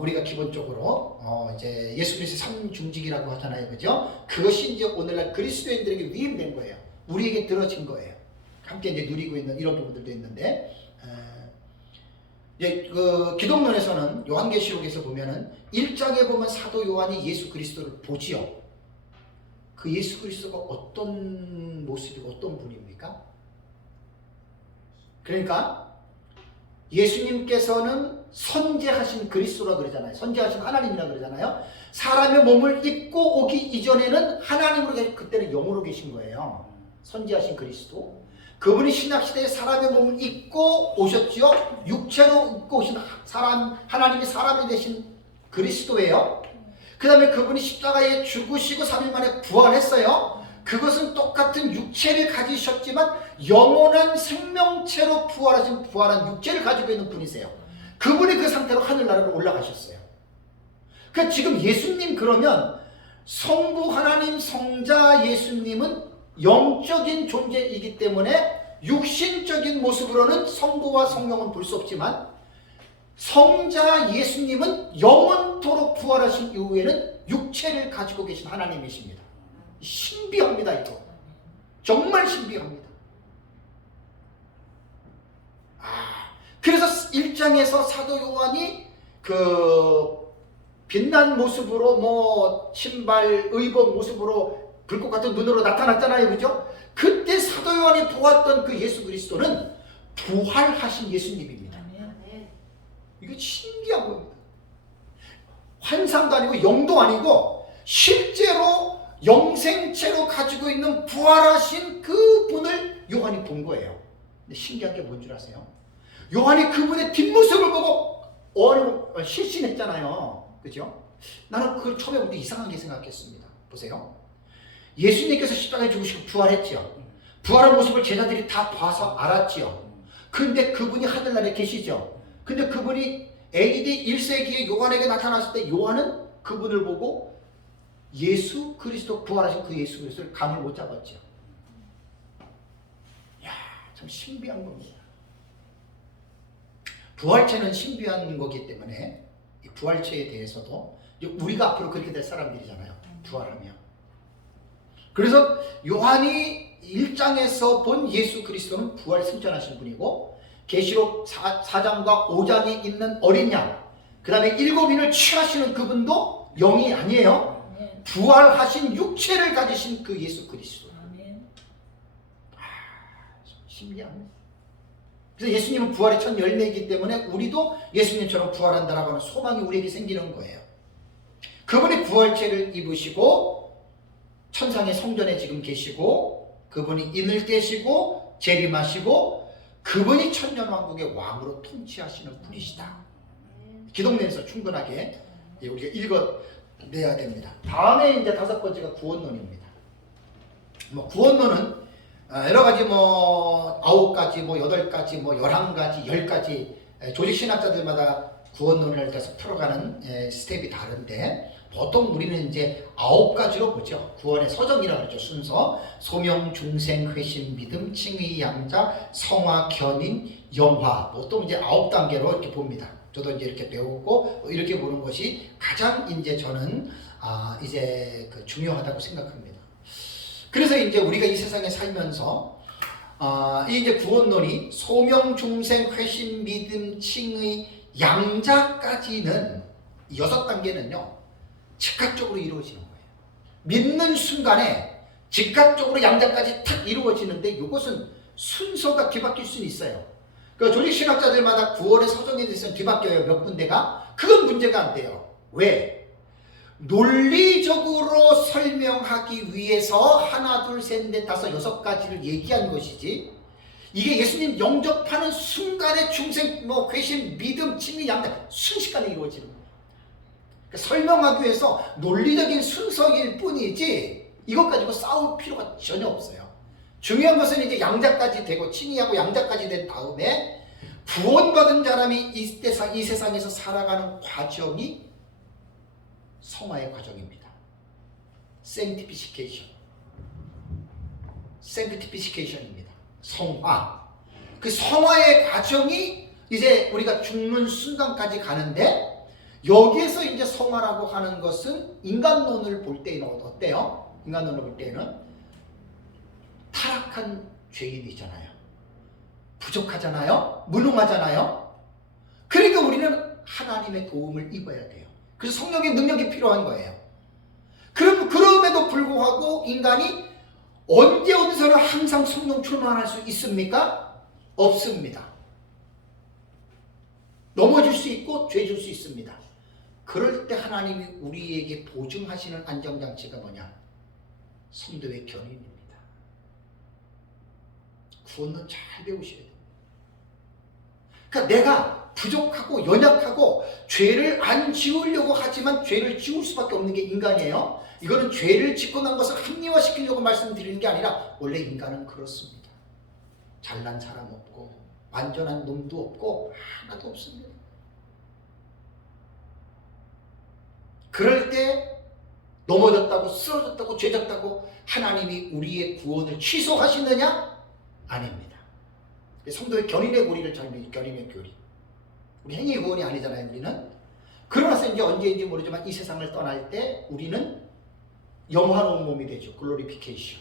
우리가 기본적으로 이제 예수 그리스도의 삼중직이라고 하잖아요. 그죠? 그것이 이제 오늘날 그리스도인들에게 위임된 거예요. 우리에게 들어진 거예요. 함께 이제 누리고 있는 이런 부분들도 있는데 이제 그 기독론에서는 요한계시록에서 보면은 1장에 보면 사도 요한이 예수 그리스도를 보지요. 그 예수 그리스도가 어떤 모습이고 어떤 분입니까? 그러니까 예수님께서는 선지하신 그리스도라 그러잖아요. 선지하신 하나님이라 그러잖아요. 사람의 몸을 입고 오기 이전에는 하나님으로 그때는 영으로 계신 거예요. 선지하신 그리스도. 그분이 신약시대에 사람의 몸을 입고 오셨죠. 육체로 입고 오신 사람, 하나님이 사람이 되신 그리스도예요. 그 다음에 그분이 십자가에 죽으시고 3일 만에 부활했어요. 그것은 똑같은 육체를 가지셨지만 영원한 생명체로 부활한 육체를 가지고 있는 분이세요. 그분이 그 상태로 하늘나라로 올라가셨어요. 그러니까 지금 예수님 그러면 성부 하나님 성자 예수님은 영적인 존재이기 때문에 육신적인 모습으로는 성부와 성령은 볼 수 없지만 성자 예수님은 영원토록 부활하신 이후에는 육체를 가지고 계신 하나님이십니다. 신비합니다. 이거 정말 신비합니다. 그래서 1장에서 사도 요한이 그 빛난 모습으로 뭐 신발 의복 모습으로 불꽃 같은 눈으로 나타났잖아요. 그죠? 그때 사도 요한이 보았던 그 예수 그리스도는 부활하신 예수님입니다. 이거 신기한 겁니다. 환상도 아니고 영도 아니고 실제로 영생체로 가지고 있는 부활하신 그분을 요한이 본 거예요. 근데 신기한 게 뭔 줄 아세요? 요한이 그분의 뒷모습을 보고 실신했잖아요. 그죠? 나는 그걸 처음에 볼 때 이상하게 생각했습니다. 보세요. 예수님께서 십자가에 죽으시고 부활했죠. 부활한 모습을 제자들이 다 봐서 알았지요. 근데 그분이 하늘나라에 계시죠. 근데 그분이 AD 1세기에 요한에게 나타났을 때 요한은 그분을 보고 예수 그리스도 부활하신 그 예수 그리스도를 감을 못 잡았죠. 이야, 참 신비한 겁니다. 부활체는 신비한 거기 때문에 이 부활체에 대해서도 우리가 앞으로 그렇게 될 사람들이잖아요. 부활하면. 그래서 요한이 1장에서 본 예수 그리스도는 부활 승천하신 분이고 계시록 4장과 5장에 있는 어린 양, 그 다음에 7인을 취하시는 그분도 영이 아니에요. 부활하신 육체를 가지신 그 예수 그리스도. 신기합니다. 그래서 예수님은 부활의 첫 열매이기 때문에 우리도 예수님처럼 부활한다라고 하는 소망이 우리에게 생기는 거예요. 그분이 부활체를 입으시고 천상의 성전에 지금 계시고 그분이 인을 떼시고 재림하시고 그분이 천년왕국의 왕으로 통치하시는 분이시다. 기독론에서 충분하게 우리가 읽어내야 됩니다. 다음에 이제 5번째가 구원론입니다. 구원론은 여러 가지 9가지, 8가지, 11가지, 10가지 조직 신학자들마다 구원론을 따라서 풀어가는 스텝이 다른데 보통 우리는 이제 9가지로 보죠. 구원의 서정이라고 그러죠. 순서. 소명, 중생, 회심, 믿음, 칭의, 양자, 성화, 견인, 영화. 보통 이제 9단계로 이렇게 봅니다. 저도 이제 이렇게 배우고 이렇게 보는 것이 가장 이제 저는 이제 중요하다고 생각합니다. 그래서 이제 우리가 이 세상에 살면서 이 이제 구원론이 소명, 중생, 회심, 믿음, 칭의, 양자까지는 6단계는요. 즉각적으로 이루어지는 거예요. 믿는 순간에 즉각적으로 양자까지 탁 이루어지는데 이것은 순서가 뒤바뀔 수는 있어요. 그 조직신학자들마다 구원의 서정에 대해서는 뒤바뀌어요. 몇 군데가. 그건 문제가 안 돼요. 왜? 논리적으로 설명하기 위해서 하나, 둘, 셋, 넷, 다섯, 6가지를 얘기한 것이지 이게 예수님 영접하는 순간에 중생, 회심, 믿음, 칭의, 양자 순식간에 이루어지는 거예요. 설명하기 위해서 논리적인 순서일 뿐이지 이것 가지고 싸울 필요가 전혀 없어요. 중요한 것은 이제 양자까지 되고 칭의하고 양자까지 된 다음에 구원받은 사람이 이 세상에서 살아가는 과정이 성화의 과정입니다. sanctification입니다. 성화. 그 성화의 과정이 이제 우리가 죽는 순간까지 가는데 여기에서 이제 성화라고 하는 것은 인간론을 볼 때는 어때요? 인간론을 볼 때는 타락한 죄인이잖아요. 부족하잖아요. 무능하잖아요. 그러니까 우리는 하나님의 도움을 입어야 돼요. 그래서 성령의 능력이 필요한 거예요. 그럼에도 불구하고 인간이 언제 어디서는 항상 성령 충만할 수 있습니까? 없습니다. 넘어질 수 있고 죄 줄 수 있습니다. 그럴 때 하나님이 우리에게 보증하시는 안정장치가 뭐냐? 성도의 견인입니다. 구원은 잘 배우셔야 됩니다. 그러니까 내가 부족하고 연약하고 죄를 안 지우려고 하지만 죄를 지울 수밖에 없는 게 인간이에요. 이거는 죄를 짓고 난 것을 합리화시키려고 말씀드리는 게 아니라 원래 인간은 그렇습니다. 잘난 사람 없고 완전한 놈도 없고 하나도 없습니다. 그럴 때 넘어졌다고 쓰러졌다고 죄졌다고 하나님이 우리의 구원을 취소하시느냐? 아닙니다. 성도의 견인의 고리를 잘 견인의 교리. 우리 행위 구원이 아니잖아요. 우리는. 그러나서 이제 언제인지 모르지만 이 세상을 떠날 때 우리는 영화로운 몸이 되죠. 글로리피케이션.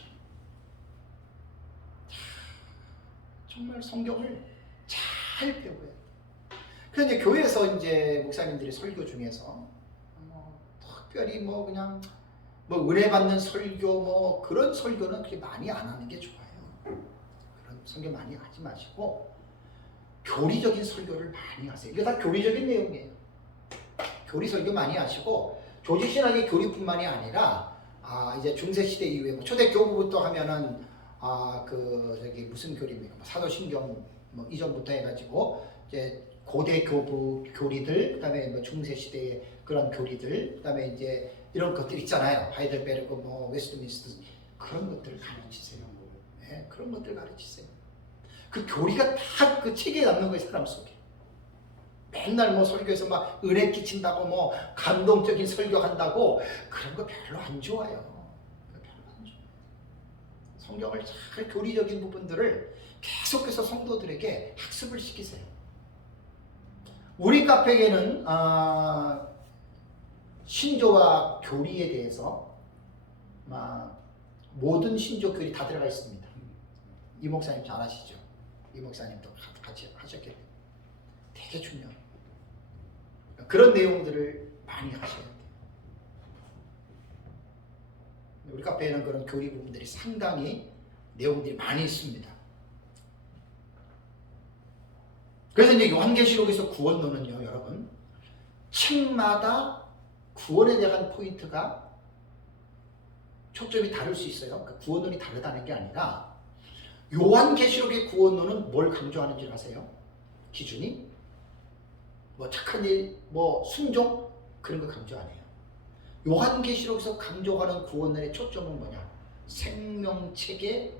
정말 성경을 잘 배워야 돼요. 그래서 이제 교회에서 이제 목사님들이 설교 중에서 특별히 그냥 은혜 받는 설교 그런 설교는 그렇게 많이 안 하는 게 좋아요. 그런 설교 많이 하지 마시고 교리적인 설교를 많이 하세요. 이거 다 교리적인 내용이에요. 교리 설교 많이 하시고 조직신학의 교리뿐만이 아니라 이제 중세 시대 이후에 초대교부부터 하면은 무슨 교리입니까? 사도신경 이전부터 해가지고 이제 고대 교부 교리들, 그다음에 중세 시대의 그런 교리들, 그다음에 이제 이런 것들 있잖아요. 하이델베르크, 웨스트민스터 그런 것들을 가르치세요. 네, 그런 것들 가르치세요. 그 교리가 다 그 책에 남는 거예요, 사람 속에. 맨날 설교에서 은혜 끼친다고 감동적인 설교한다고 그런 거 별로 안 좋아요. 성경을 잘 교리적인 부분들을 계속해서 성도들에게 학습을 시키세요. 우리 카페에는 신조와 교리에 대해서 모든 신조 교리 다 들어가 있습니다. 이 목사님 잘 아시죠? 이 목사님도 같이 하셨기 때문에 되게 중요해요. 그런 내용들을 많이 하셔야 돼요. 우리 카페에는 그런 교리 부분들이 상당히 내용들이 많이 있습니다. 그래서 이제 요한계시록에서 구원론은요, 여러분, 책마다 구원에 대한 포인트가 초점이 다를 수 있어요. 그러니까 구원론이 다르다는 게 아니라 요한계시록의 구원론은 뭘 강조하는 줄 아세요? 기준이? 착한 일, 순종? 그런 거 강조 안 해요. 요한계시록에서 강조하는 구원론의 초점은 뭐냐? 생명책에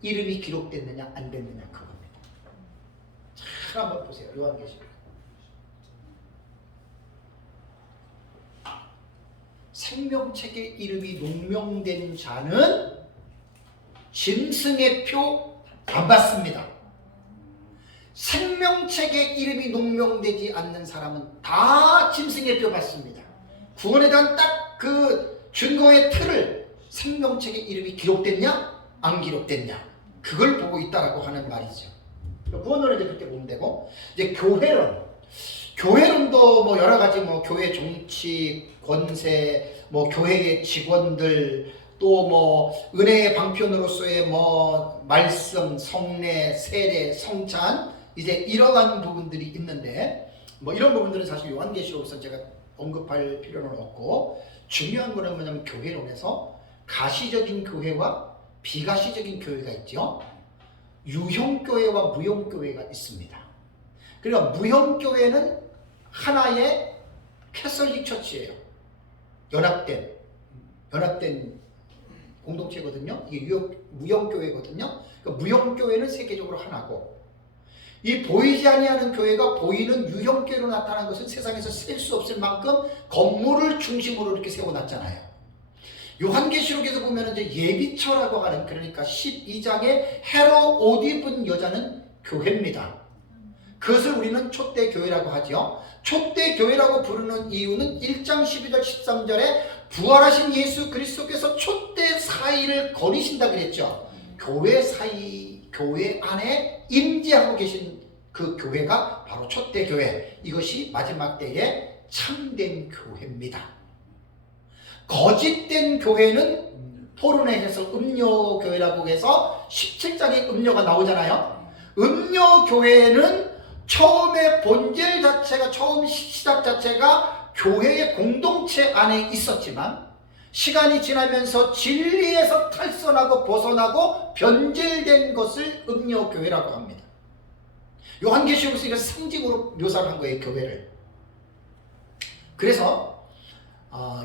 이름이 기록됐느냐 안 됐느냐 그겁니다. 잘 한번 보세요. 요한계시록. 생명책에 이름이 농명된 자는 짐승의 표 안 받습니다. 생명책에 이름이 농명되지 않는 사람은 다 짐승의 표 받습니다. 구원에 대한 딱 그 증거의 틀을 생명책에 이름이 기록됐냐 안 기록됐냐 그걸 보고 있다라고 하는 말이죠. 구원론을 이제 그렇게 보면 되고, 이제 교회론도 여러 가지 교회 정치 권세 교회의 직원들 또 은혜의 방편으로서의 말씀 성례 세례 성찬 이제 이러한 부분들이 있는데 이런 부분들은 사실 요한계시록에서 제가 언급할 필요는 없고, 중요한 거는 뭐냐면 교회론에서 가시적인 교회와 비가시적인 교회가 있죠. 유형교회와 무형교회가 있습니다. 그러니까 무형교회는 하나의 캐톨릭 처치예요. 연합된 공동체거든요. 이게 무형교회거든요. 그러니까 무형교회는 세계적으로 하나고, 이 보이지 아니하는 교회가 보이는 유형교회로 나타난 것은 세상에서 셀 수 없을 만큼 건물을 중심으로 이렇게 세워놨잖아요. 요한계시록에서 보면 이제 예비처라고 하는, 그러니까 12장의 헤로 옷 입은 여자는 교회입니다. 그것을 우리는 촛대교회라고 하죠. 촛대교회라고 부르는 이유는 1장 12절 13절에 부활하신 예수 그리스도께서 촛대 사이를 거리신다 그랬죠. 교회 사이, 교회 안에 임재하고 계신 그 교회가 바로 촛대교회. 이것이 마지막 때의 참된 교회입니다. 거짓된 교회는 토론회에서 음료교회라고 해서 17장에 음료가 나오잖아요. 음료교회는 처음에 본질 자체가, 처음 시작 자체가 교회의 공동체 안에 있었지만 시간이 지나면서 진리에서 탈선하고 벗어나고 변질된 것을 음료교회라고 합니다. 요한계시록에서 이걸 상징으로 묘사를 한 거예요, 교회를. 그래서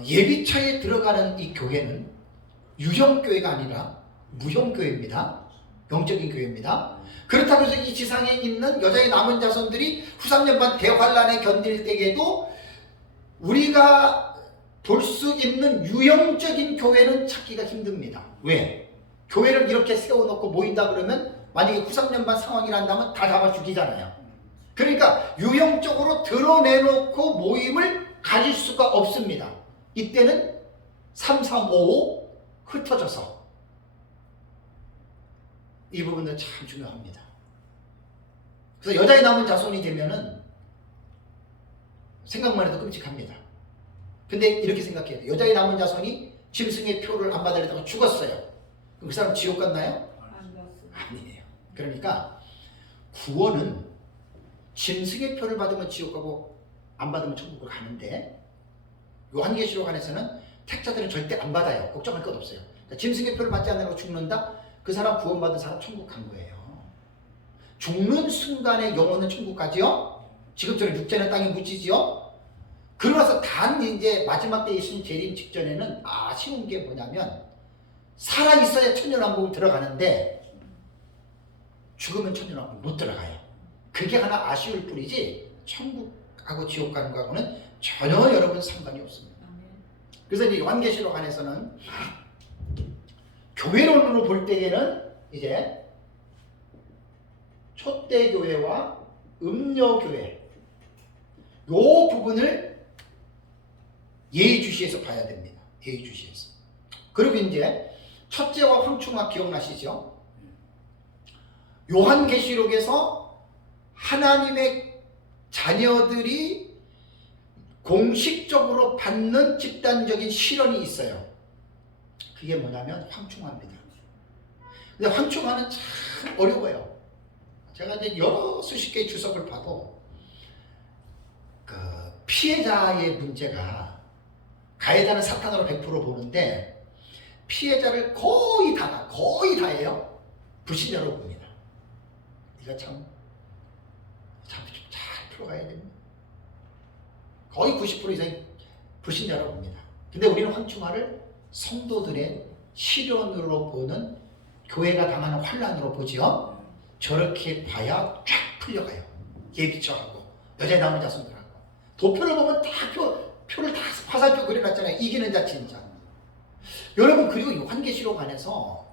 예비처에 들어가는 이 교회는 유형교회가 아니라 무형교회입니다. 영적인 교회입니다. 그렇다고 해서 이 지상에 있는 여자의 남은 자손들이 후삼년반 대환란에 견딜 때에도 우리가 볼 수 있는 유형적인 교회는 찾기가 힘듭니다. 왜? 교회를 이렇게 세워놓고 모인다 그러면 만약에 후삼년반 상황이 난다면 다 잡아 죽이잖아요. 그러니까 유형적으로 드러내놓고 모임을 가질 수가 없습니다. 이때는 3, 4, 5 흩어져서 이 부분은 참 중요합니다. 그래서 여자의 남은 자손이 되면은 생각만 해도 끔찍합니다. 근데 이렇게 생각해야 돼요. 여자의 남은 자손이 짐승의 표를 안 받으려다가 죽었어요. 그럼 그 사람 지옥 갔나요? 아니에요. 그러니까 구원은 짐승의 표를 받으면 지옥 가고 안 받으면 천국을 가는데 요한계시록 안에서는 택자들은 절대 안 받아요. 걱정할 것 없어요. 그러니까 짐승의 표를 받지 않으려고 죽는다? 그 사람 구원받은 사람 천국 간 거예요. 죽는 순간에 영혼은 천국 가지요? 지금처럼 육체는 땅에 묻히지요? 그러면서 단 이제 마지막 때 예수님 재림 직전에는 아쉬운 게 뭐냐면 살아있어야 천년왕국 들어가는데 죽으면 천년왕국 못 들어가요. 그게 하나 아쉬울 뿐이지 천국하고 지옥 가는 거하고는 전혀 여러분 상관이 없습니다. 그래서 이제 요한계시록 안에서는 교회론으로 볼 때에는 이제 촛대교회와 음녀교회 요 부분을 예의주시해서 봐야 됩니다. 예의주시해서. 그리고 이제 첫째와 황충아 기억나시죠? 요한계시록에서 하나님의 자녀들이 공식적으로 받는 집단적인 실현이 있어요. 그게 뭐냐면 황충아입니다. 근데 황충아는 참 어려워요. 제가 이제 여러 수십 개의 주석을 봐도 그 피해자의 문제가 가해자는 사탄으로 100% 보는데 피해자를 거의 다예요. 불신자로 봅니다. 이거 참 잘 풀어가야 됩니다. 거의 90% 이상이 불신자라고 봅니다. 근데 우리는 황충아를 성도들의 시련으로 보는 교회가 당하는 환란으로 보지요. 저렇게 봐야 쫙 풀려가요. 예비처하고 여자의 남은 자손들하고 도표를 보면 다 표를 다 화살표 그려놨잖아요. 이기는 자 진짜. 여러분 그리고 요한계시록 안에서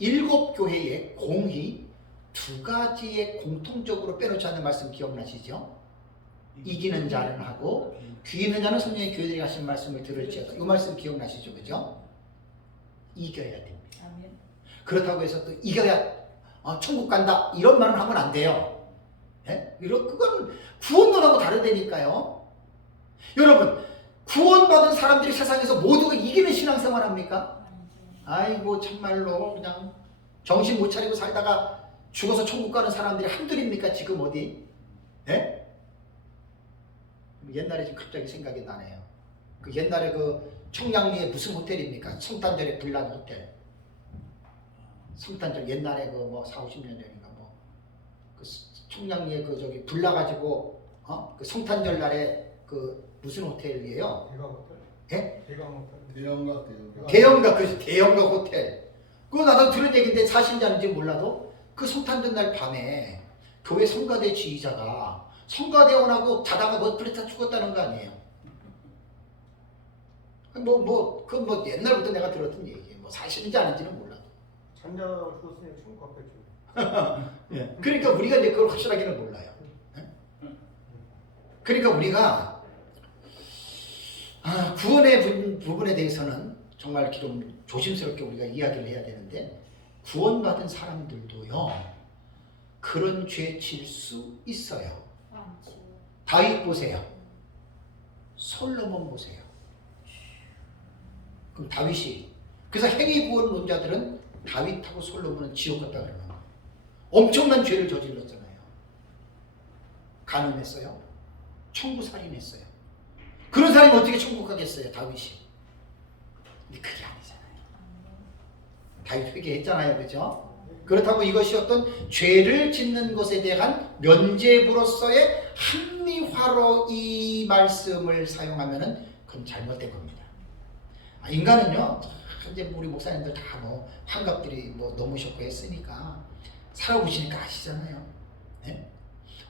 7교회의 공의 2가지의 공통적으로 빼놓지 않는 말씀 기억나시죠? 이기는 자는 하고 귀 있는 자는 성령의 교회들이 하신 말씀을 들을지어다. 이 말씀 기억나시죠? 그죠? 이겨야 됩니다. 그렇다고 해서 또 이겨야 천국 간다 이런 말은 하면 안 돼요. 예? 그건 구원론하고 다르다니까요. 여러분 구원받은 사람들이 세상에서 모두가 이기는 신앙생활 합니까? 아이고 참말로 그냥 정신 못 차리고 살다가 죽어서 천국 가는 사람들이 한둘입니까? 지금 어디? 예? 옛날에 지금 갑자기 생각이 나네요. 그 옛날에 그 청량리에 무슨 호텔입니까? 성탄절에 불난 호텔. 성탄절 옛날에 그 뭐 4, 50년 전인가 뭐 그 청량리에 그 저기 불나가지고 그 성탄절 날에 그 무슨 호텔이에요? 대강 호텔? 예? 대강 호텔. 대형가 호텔. 그거 나도 들은 얘기인데 사실인지 몰라도 그 성탄절 날 밤에 교회 성가대 지휘자가 성가대원하고 자다가 플레타 죽었다는 거 아니에요? 그 옛날부터 내가 들었던 얘기예요. 뭐 사실인지 아닌지는 몰라도. 잔자가 죽었으니 천국 갔겠죠. 예. 그러니까 우리가 이제 그걸 확실하게는 몰라요. 예? 그러니까 우리가 구원의 부분에 대해서는 정말 좀 조심스럽게 우리가 이야기를 해야 되는데 구원받은 사람들도요 그런 죄 질 수 있어요. 다윗 보세요. 솔로몬 보세요. 그럼 다윗이 그래서 행위구원론자들은 다윗하고 솔로몬은 지옥 갔다 그러는 거예요. 엄청난 죄를 저질렀잖아요. 간음했어요. 청부살인했어요. 그런 사람이 어떻게 천국 가겠어요? 다윗이. 근데 그게 아니잖아요. 다윗 회개했잖아요. 그죠? 그렇다고 이것이 어떤 죄를 짓는 것에 대한 면죄부로서의 합리화로 이 말씀을 사용하면은 그건 잘못된 겁니다. 인간은요, 이제 우리 목사님들 다 뭐 환갑들이 뭐 넘으셨고 했으니까 살아보시니까 아시잖아요. 네?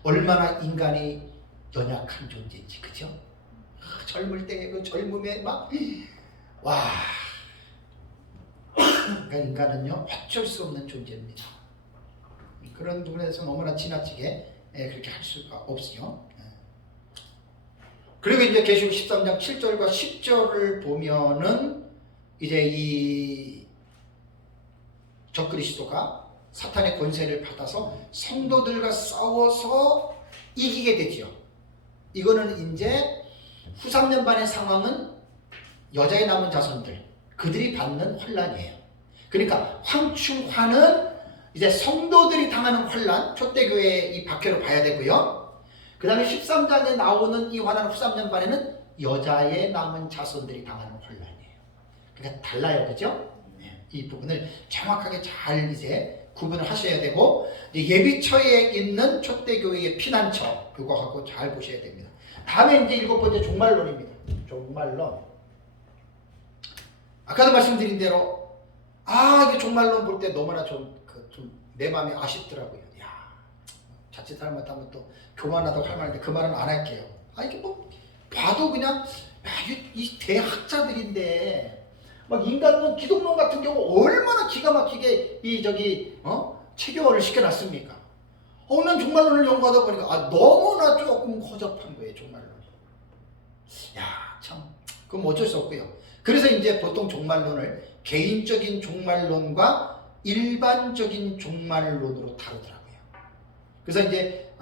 얼마나 인간이 연약한 존재인지, 그죠? 젊을 때 그 젊음에 와 그러니까 인간은요 어쩔 수 없는 존재입니다. 그런 부분에서 너무나 지나치게 그렇게 할 수가 없어요. 그리고 이제 계시록 13장 7절과 10절을 보면은 이제 이 적그리스도가 사탄의 권세를 받아서 성도들과 싸워서 이기게 되지요. 이거는 이제 후 3년반의 상황은 여자의 남은 자손들 그들이 받는 환란이에요. 그러니까 황충화는 이제 성도들이 당하는 환란, 초대교회의 이 박해로 봐야 되고요. 그 다음에 13장에 나오는 이 환란 후 3년반에는 여자의 남은 자손들이 당하는 환란이에요. 그러니까 달라요, 그죠? 이 부분을 정확하게 잘 이제 구분을 하셔야 되고, 예비처에 있는 초대교회의 피난처, 그거하고 잘 보셔야 됩니다. 다음에 이제 7번째 종말론입니다. 종말론. 아까도 말씀드린 대로, 이게 종말론 볼 때 너무나 좀 내 마음이 아쉽더라고요. 야, 자칫 잘못하면 또 교만하다고 할 말인데 그 말은 안 할게요. 이게 뭐, 봐도 그냥, 이 대학자들인데, 막 인간론, 기독론 같은 경우 얼마나 기가 막히게 체계화를 시켜놨습니까? 난 종말론을 연구하다 보니까 너무나 조금 허접한 거예요, 종말론이. 야, 참, 그럼 어쩔 수 없고요. 그래서 이제 보통 종말론을 개인적인 종말론과 일반적인 종말론으로 다루더라고요. 그래서 이제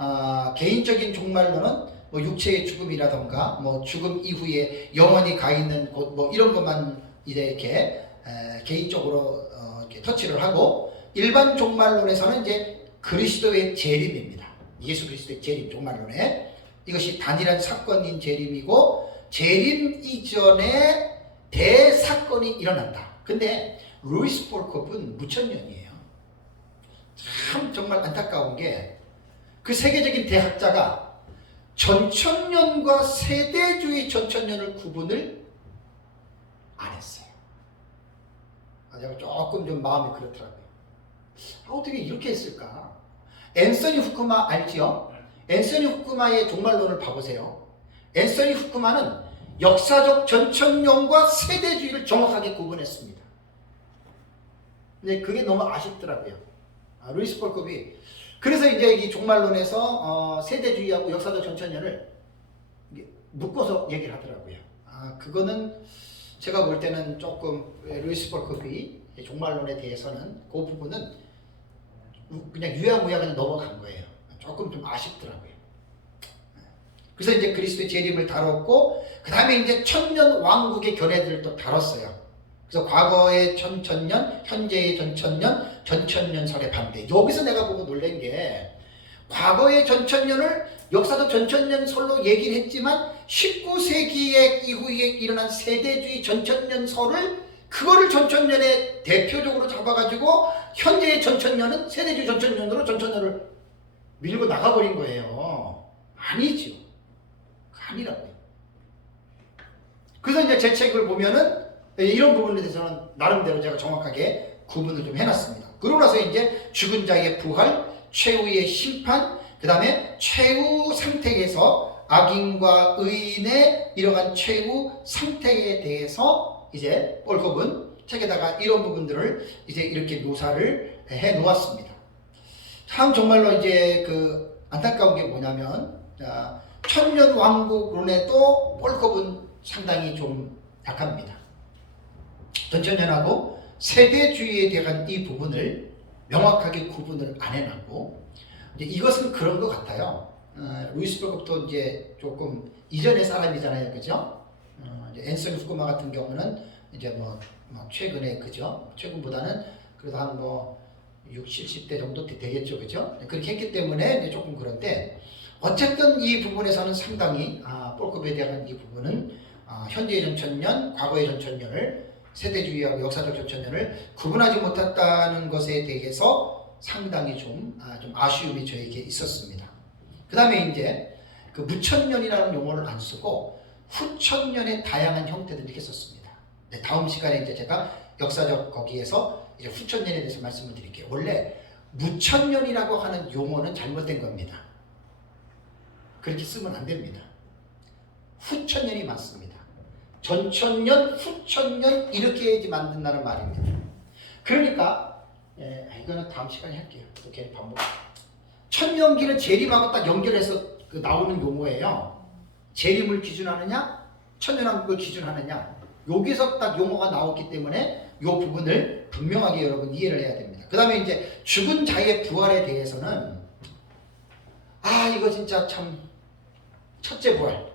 개인적인 종말론은 뭐 육체의 죽음이라던가 뭐 죽음 이후에 영원히 가 있는 곳 뭐 이런 것만 이제 이렇게 개인적으로 이렇게 터치를 하고, 일반 종말론에서는 이제 그리스도의 재림입니다. 예수 그리스도의 재림, 종말론에 이것이 단일한 사건인 재림이고, 재림 이전에 대사건이 일어난다. 근데 루이스 폴컵은 무천년이에요. 참 정말 안타까운 게 그 세계적인 대학자가 전천년과 세대주의 전천년을 구분을 안 했어요. 제가 조금 좀 마음이 그렇더라고요. 어떻게 이렇게 했을까? 앤서니 후크마 알지요? 앤서니 후크마의 종말론을 봐보세요. 앤서니 후크마는 역사적 전천년과 세대주의를 정확하게 구분했습니다. 근데 그게 너무 아쉽더라고요. 루이스 폴컵이 그래서 이제 이 종말론에서 세대주의하고 역사적 전천년을 묶어서 얘기를 하더라고요. 그거는 제가 볼 때는 조금 루이스 폴컵이 종말론에 대해서는 그 부분은 그냥 유야무야 그냥 넘어간 거예요. 조금 좀 아쉽더라고요. 그래서 이제 그리스도의 재림을 다뤘고, 그 다음에 이제 천년 왕국의 견해들을 또 다뤘어요. 그래서 과거의 전천년, 현재의 전천년, 전천년설의 반대. 여기서 내가 보고 놀란 게, 과거의 전천년을 역사적 전천년설로 얘기를 했지만 19세기에 이후에 일어난 세대주의 전천년설을 그거를 전천년의 대표적으로 잡아가지고 현재의 전천년은 세대주의 전천년으로 전천년을 밀고 나가버린 거예요. 아니죠. 아니라고요. 그래서 이제 제 책을 보면은 이런 부분에 대해서는 나름대로 제가 정확하게 구분을 좀 해놨습니다. 그러고 나서 이제 죽은 자의 부활, 최후의 심판, 그 다음에 최후 상태에서 악인과 의인의 이러한 최후 상태에 대해서 이제 폴컵은 책에다가 이런 부분들을 이제 이렇게 묘사를 해 놓았습니다. 참 정말로 이제 그 안타까운 게 뭐냐면, 천년 왕국론에도 폴컵은 상당히 좀 약합니다. 전천년하고 세대주의에 대한 이 부분을 명확하게 구분을 안 해놨고, 이제 이것은 그런 것 같아요. 루이스 폴컵도 이제 조금 이전의 사람이잖아요, 그죠? 이제 앤서니 후크마 같은 경우는 이제 뭐 최근에 그죠? 최근보다는 그래도 한 뭐 60, 70대 정도 되겠죠, 그죠? 그렇게 했기 때문에 이제 조금 그런데, 어쨌든 이 부분에서는 상당히 폴컵에 대한 이 부분은 현재의 전천년, 과거의 전천년을 세대주의하고 역사적 전천년을 구분하지 못했다는 것에 대해서 상당히 좀 아쉬움이 저에게 있었습니다. 그 다음에 이제 그 무천년이라는 용어를 안 쓰고 후천년의 다양한 형태들을 이렇게 썼습니다. 네, 다음 시간에 이제 제가 역사적 거기에서 이제 후천년에 대해서 말씀을 드릴게요. 원래 무천년이라고 하는 용어는 잘못된 겁니다. 그렇게 쓰면 안 됩니다. 후천년이 많습니다. 전천년, 후천년 이렇게 해야지 만든다는 말입니다. 그러니까 이거는 다음 시간에 할게요. 또 괜히 반복. 천년기는 재림하고 딱 연결해서 나오는 용어예요. 재림을 기준하느냐, 천년왕국을 기준하느냐. 여기서 딱 용어가 나왔기 때문에 이 부분을 분명하게 여러분 이해를 해야 됩니다. 그 다음에 이제 죽은 자의 부활에 대해서는 이거 진짜 참 첫째 부활.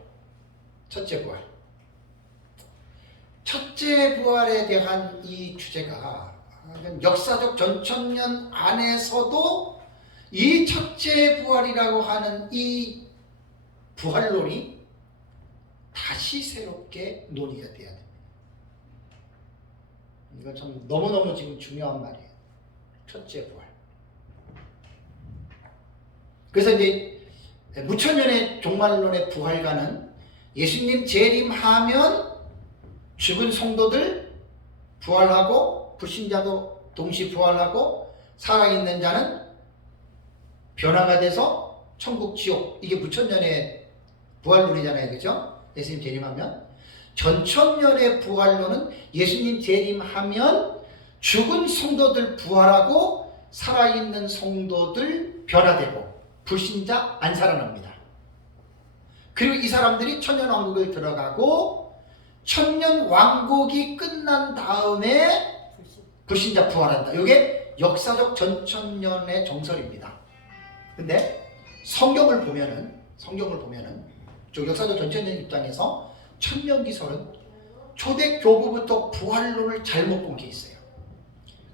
첫째 부활에 대한 이 주제가 역사적 전천년 안에서도 이 첫째 부활이라고 하는 이 부활론이 다시 새롭게 논의가 돼야 됩니다. 이건 참 너무너무 지금 중요한 말이에요. 첫째 부활. 그래서 이제 무천년의 종말론의 부활가는 예수님 재림하면 죽은 성도들 부활하고 불신자도 동시 부활하고 살아있는 자는 변화가 돼서 천국 지옥, 이게 무천년의 부활론이잖아요. 그죠? 예수님 재림하면. 전천년의 부활론은 예수님 재림하면 죽은 성도들 부활하고 살아있는 성도들 변화되고 불신자 안 살아납니다. 그리고 이 사람들이 천년왕국을 들어가고 천년왕국이 끝난 다음에 불신자 부활한다. 이게 역사적 전천년의 정설입니다. 근데 성경을 보면은 저 역사적 전천년 입장에서 천년기설은 초대 교부부터 부활론을 잘못 본 게 있어요.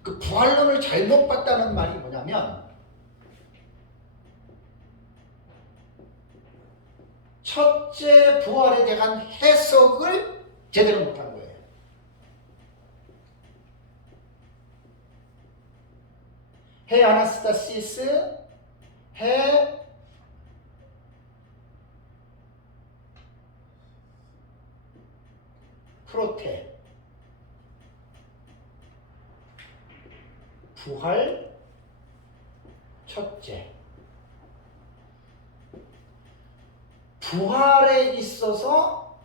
그 부활론을 잘못 봤다는 말이 뭐냐면 첫째 부활에 대한 해석을 제대로 못한 거예요. 해 아나스타시스, 해 프로테, 부활 첫째. 부활에 있어서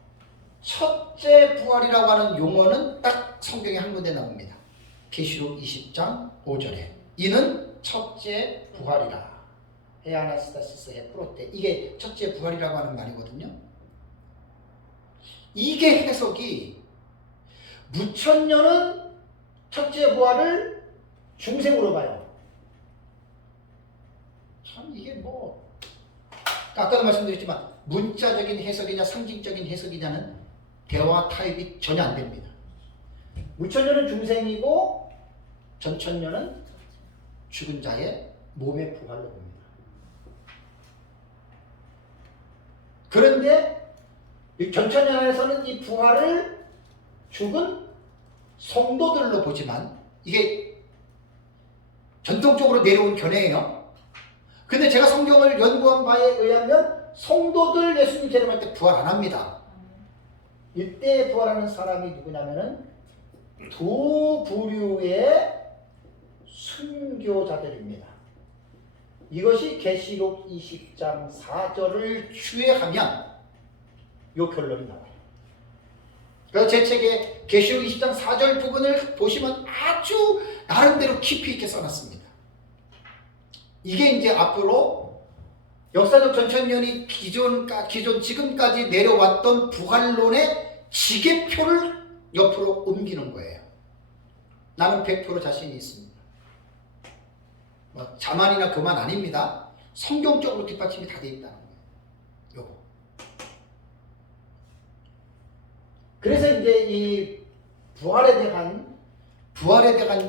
첫째 부활이라고 하는 용어는 딱 성경에 한 군데 나옵니다. 계시록 20장 5절에 이는 첫째 부활이라. 해 아나스타시스 해 프로테, 이게 첫째 부활이라고 하는 말이거든요. 이게 해석이 무천년은 첫째 부활을 중생으로 봐요. 참 이게 뭐 아까도 말씀드렸지만 문자적인 해석이냐 상징적인 해석이냐는 대화 타입이 전혀 안 됩니다. 무천년은 중생이고 전천년은 죽은 자의 몸의 부활로 봅니다. 그런데 이 전천년에서는 이 부활을 죽은 성도들로 보지만 이게 전통적으로 내려온 견해예요. 근데 제가 성경을 연구한 바에 의하면 성도들 예수님 재림할 때 부활 안 합니다. 이때 부활하는 사람이 누구냐면은 두 부류의 순교자들입니다. 이것이 계시록 20장 4절을 추해하면 이 결론이 나와요. 그래서 제 책에 계시록 20장 4절 부분을 보시면 아주 나름대로 깊이 있게 써놨습니다. 이게 이제 앞으로 역사적 전천년이 기존 지금까지 내려왔던 부활론의 지게표를 옆으로 옮기는 거예요. 나는 100% 자신이 있습니다. 뭐 자만이나 그만 아닙니다. 성경적으로 뒷받침이 다 돼 있다는 거예요. 요거. 그래서 이제 이 부활에 대한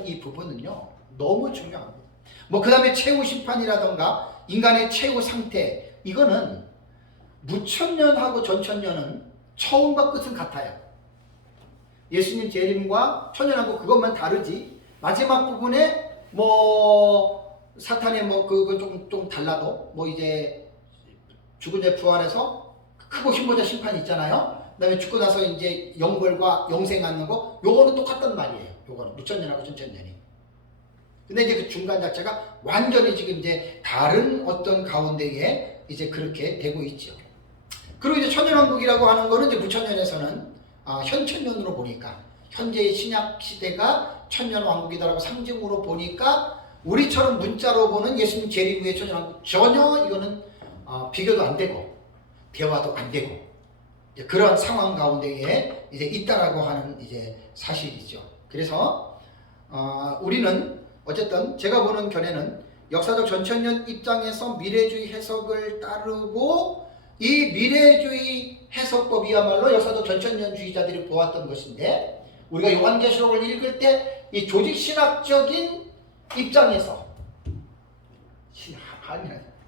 이 부분은요 너무 중요합니다. 뭐 그 다음에 최후 심판이라던가 인간의 최후 상태, 이거는 무천년하고 전천년은 처음과 끝은 같아요. 예수님 재림과 천년하고 그것만 다르지 마지막 부분에 뭐 사탄의 뭐 그거 좀 달라도 뭐 이제 죽은 자 부활해서 크고 힘보자 심판이 있잖아요. 그다음에 죽고 나서 이제 영벌과 영생 갖는 거, 요거는 똑같단 말이에요. 요거는 무천년하고 전천년이. 근데 이제 그 중간 자체가 완전히 지금 이제 다른 어떤 가운데에 이제 그렇게 되고 있죠. 그리고 이제 천년왕국이라고 하는 거는 이제 무천년에서는 현천년으로 보니까 현재의 신약 시대가 천년왕국이다라고 상징으로 보니까 우리처럼 문자로 보는 예수님 재림 후의 천년왕국 전혀 이거는 비교도 안 되고 대화도 안 되고 그러한 상황 가운데에 이제 있다라고 하는 이제 사실이죠. 그래서 우리는 어쨌든 제가 보는 견해는 역사적 전천년 입장에서 미래주의 해석을 따르고 이 미래주의 해석법이야말로 역사적 전천년주의자들이 보았던 것인데 우리가 요한계시록을 읽을 때 이 조직신학적인 입장에서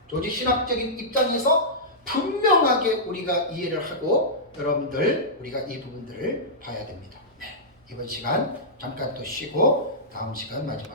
조직신학적인 입장에서 분명하게 우리가 이해를 하고 여러분들 우리가 이 부분들을 봐야 됩니다. 네, 이번 시간 잠깐 또 쉬고 다음 시간 마지막